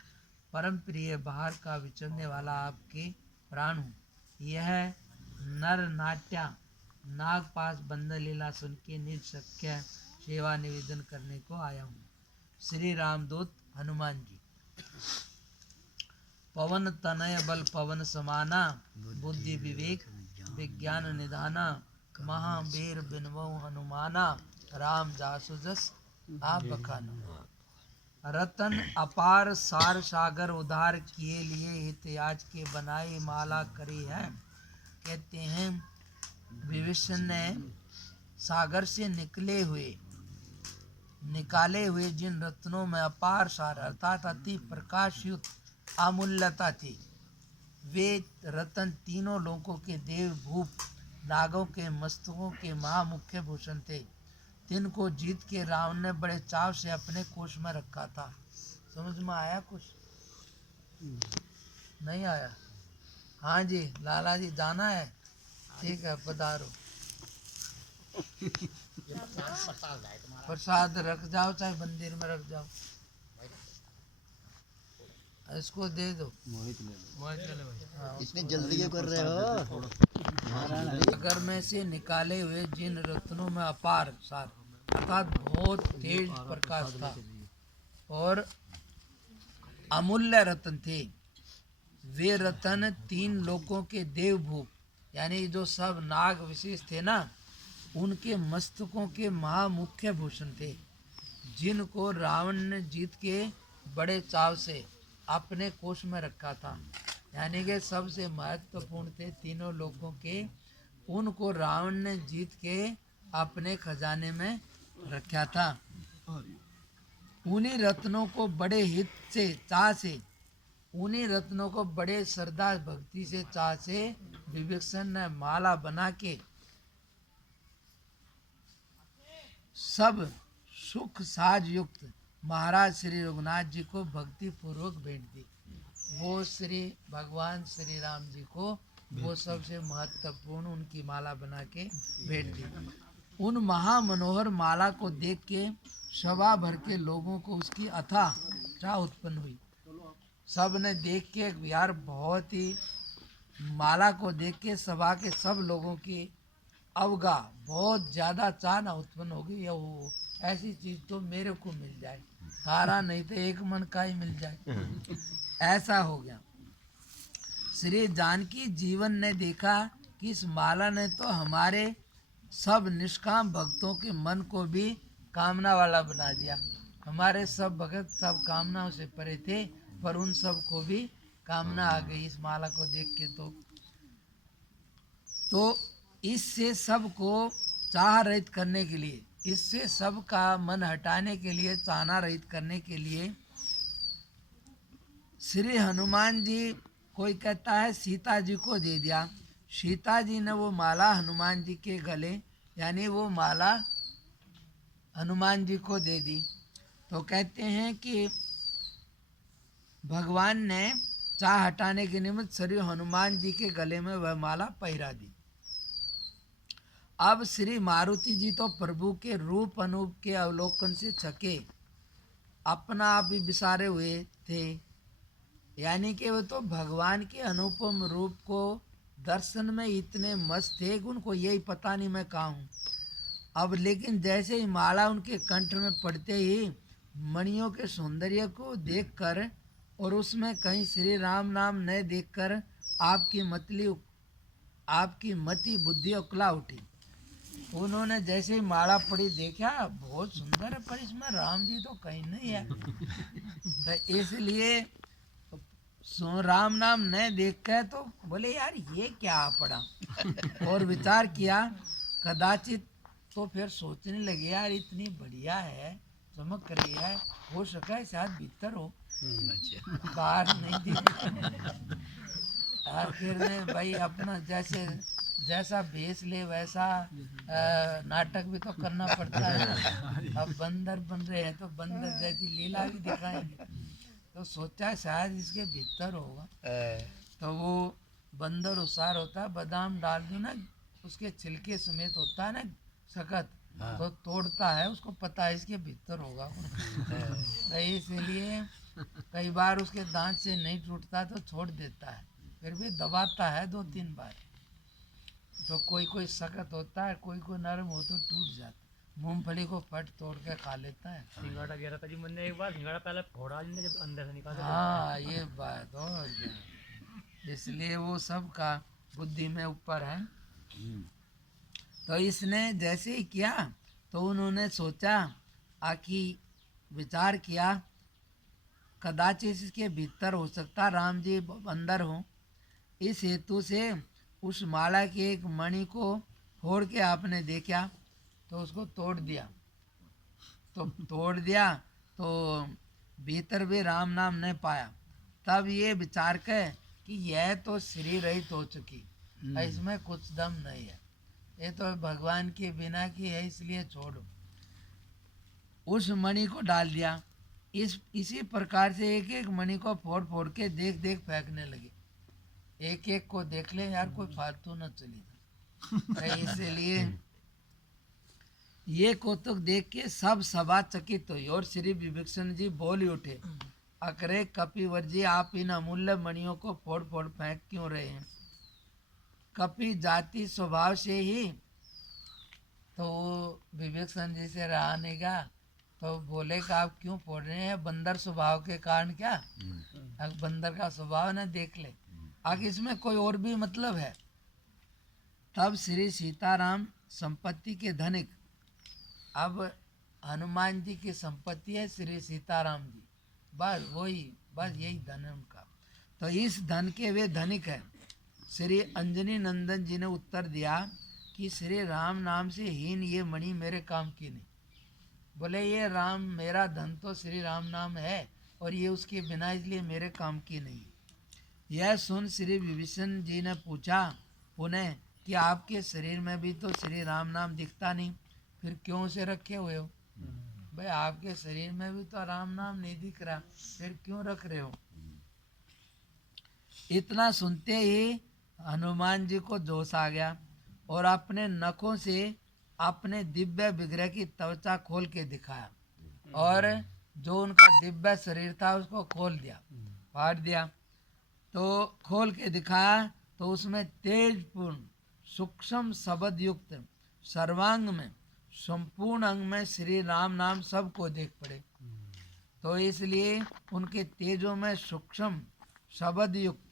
परम प्रिय बाहर का विचरने वाला आपके प्राण हूँ। यह नर नाट्या नागपाश बंद लीला सुन के निजशक्य सेवा निवेदन करने को आया हूँ। श्री रामदूत हनुमान जी। पवन तनय बल पवन समाना, बुद्धि विवेक विज्ञान निधाना। महावीर बिनवो हनुमाना, राम जासु जस आप बखाना। रतन अपार सार सागर उधार किए लिए हित आज के बनाई माला करी है। कहते हैं विभीषण ने सागर से निकाले हुए जिन रत्नों में अपार सार अर्थात अति प्रकाशयुक्त अमूल्यता थी, वे रतन तीनों लोकों के देव भूप नागों के मस्तकों के महामुख्य भूषण थे। तिनको जीत के रावण ने बड़े चाव से अपने कोष में रखा था। समझ में आया कुछ? नहीं आया? हाँ जी लाला जी जाना है, ठीक है पधारो। प्रसाद रख जाओ, चाहे मंदिर में रख जाओ, इसको दे दो। मोहित ले लो भाई। इतनी जल्दी क्यों कर रहे हो? सागर में से निकाले हुए जिन रत्नों में अपार सार अर्थात बहुत तेज प्रकाश था और अमूल्य रत्न थे, वे रत्न तीन लोकों के देवभूप यानी जो सब नाग विशेष थे ना, उनके मस्तकों के महामुख्य भूषण थे, जिनको रावण ने जीत के बड़े चाव से अपने कोष में रखा था। यानी कि सबसे महत्वपूर्ण थे तीनों लोगों के, उनको रावण ने जीत के अपने खजाने में रखा था। उन्हीं रत्नों को बड़े हित से चाह से, उन्हीं रत्नों को बड़े श्रद्धा भक्ति से चाह से विभीषण ने माला बना के सब सुख साज युक्त महाराज श्री रघुनाथ जी को भक्ति पूर्वक भेंट दी। वो श्री भगवान श्री राम जी को वो सबसे महत्वपूर्ण उनकी माला बना के भेंट दी। उन महामनोहर माला को देख के सभा भर के लोगों को उसकी अथाह चाह उत्पन्न हुई। सब ने देख के यार बहुत ही माला को देख के सभा के सब लोगों की अवगा बहुत ज़्यादा चाहना उत्पन्न हो गई। वो ऐसी चीज़ तो मेरे को मिल जाए, सारा नहीं तो एक मन का ही मिल जाए, ऐसा हो गया। श्री जानकी जीवन ने देखा कि इस माला ने तो हमारे सब निष्काम भक्तों के मन को भी कामना वाला बना दिया। हमारे सब भगत सब कामनाओं से परे थे, पर उन सब को भी कामना आ गई इस माला को देख के। तो इससे सबको चाह रहित करने के लिए, इससे सबका मन हटाने के लिए, चाहना रहित करने के लिए श्री हनुमान जी, कोई कहता है सीता जी को दे दिया। सीता जी ने वो माला हनुमान जी के गले, यानी वो माला हनुमान जी को दे दी। तो कहते हैं कि भगवान ने चाह हटाने के निमित्त श्री हनुमान जी के गले में वह माला पहरा दी। अब श्री मारुति जी तो प्रभु के रूप अनूप के अवलोकन से छके अपना आप भी विसारे हुए थे, यानी कि वो तो भगवान के अनुपम रूप को दर्शन में इतने मस्त थे कि उनको यही पता नहीं मैं कहाँ हूँ। अब लेकिन जैसे ही माला उनके कंठ में पड़ते ही मणियों के सौंदर्य को देखकर और उसमें कहीं श्री राम नाम न देखकर आपकी मति बुद्धि उकला उठी। उन्होंने जैसे ही माला पड़ी देखा बहुत सुंदर है, पर इसमें राम जी तो कहीं नहीं है। तो इसलिए राम नाम न देख कर तो बोले यार ये क्या पड़ा, और विचार किया कदाचित। तो फिर सोचने लगे यार इतनी बढ़िया है, चमक रही है, हो सका है शायद भीतर हो, बाहर नहीं दिखे। आखिर में भाई अपना जैसा भेस ले वैसा नाटक भी तो करना पड़ता है। अब बंदर बन रहे हैं तो बंदर जैसी लीला भी दिखाएंगे। तो सोचा शायद इसके भीतर होगा। तो वो बंदर उसार होता है, बादाम डाल दो ना, उसके छिलके समेत होता है ना सख्त, तो तोड़ता है, उसको पता है इसके भीतर होगा। तो इसलिए कई बार उसके दांत से नहीं टूटता तो छोड़ देता है, फिर भी दबाता है 2-3 बार। तो कोई सख्त होता है, कोई नरम हो तो टूट जाता। मूंगफली को फट तोड़ के खा लेता है। सिंगाड़ा गिरा था जी मैंने एक बार, सिंगाड़ा पहले फोड़ा जी ने जब अंदर से निकाला। हाँ ये बात और क्या, इसलिए वो सब का बुद्धि में ऊपर है। तो इसने जैसे ही किया तो उन्होंने सोचा, आखिर विचार किया कदाचित इसके भीतर हो सकता राम जी अंदर हो। इस हेतु से उस माला के एक मणि को फोड़ के आपने देखा तो उसको तोड़ दिया। तो भीतर भी राम नाम नहीं पाया। तब ये विचार कर कि यह तो शरीर रहित हो चुकी, इसमें कुछ दम नहीं है, ये तो भगवान के बिना की है, इसलिए छोड़ो। उस मणि को डाल दिया। इसी प्रकार से एक एक मणि को फोड़ फोड़ के देख फेंकने लगे। एक एक को देख ले यार, कोई फालतू न चली। इसलिए ये कौतुक देख के सब सभा चकित हुई और श्री विभीषण जी बोल उठे, अकरे कपिवर जी, आप इन अमूल्य मणियों को फोड़ फोड़ फेंक क्यों रहे हैं? कपि जाति स्वभाव से ही। तो विभीषण जी से रहा नहीं गा, तो बोले कि आप क्यों फोड़ रहे हैं? बंदर स्वभाव के कारण क्या? अब बंदर का स्वभाव ना देख ले, आगे इसमें कोई और भी मतलब है। तब श्री सीताराम संपत्ति के धनिक, अब हनुमान जी की संपत्ति है श्री सीताराम जी, बस यही धन है उनका। तो इस धन के वे धनिक है। श्री अंजनी नंदन जी ने उत्तर दिया कि श्री राम नाम से हीन ये मणि मेरे काम की नहीं। बोले ये राम, मेरा धन तो श्री राम नाम है और ये उसके बिना इसलिए मेरे काम की नहीं। यह सुन श्री विभीषण जी ने पूछा पुनः कि आपके शरीर में भी तो श्री राम नाम दिखता नहीं, फिर क्यों उसे रखे हुए हो? भाई आपके शरीर में भी तो राम नाम नहीं दिख रहा, फिर क्यों रख रहे हो? इतना सुनते ही हनुमान जी को जोश आ गया और अपने नखों से अपने दिव्य विग्रह की त्वचा खोल के दिखाया और जो उनका दिव्य शरीर था उसको खोल दिया, फाड़ दिया। तो खोल के दिखाया तो उसमें तेजपूर्ण सूक्ष्म शब्द युक्त सर्वांग में संपूर्ण अंग में श्री राम नाम सबको देख पड़े। तो इसलिए उनके तेजों में सूक्ष्म शब्द युक्त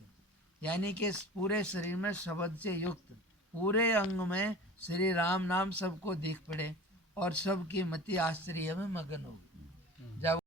यानी कि पूरे शरीर में शब्द से युक्त पूरे अंग में श्री राम नाम सबको देख पड़े और सबकी मति आश्चर्य में मगन हो गई।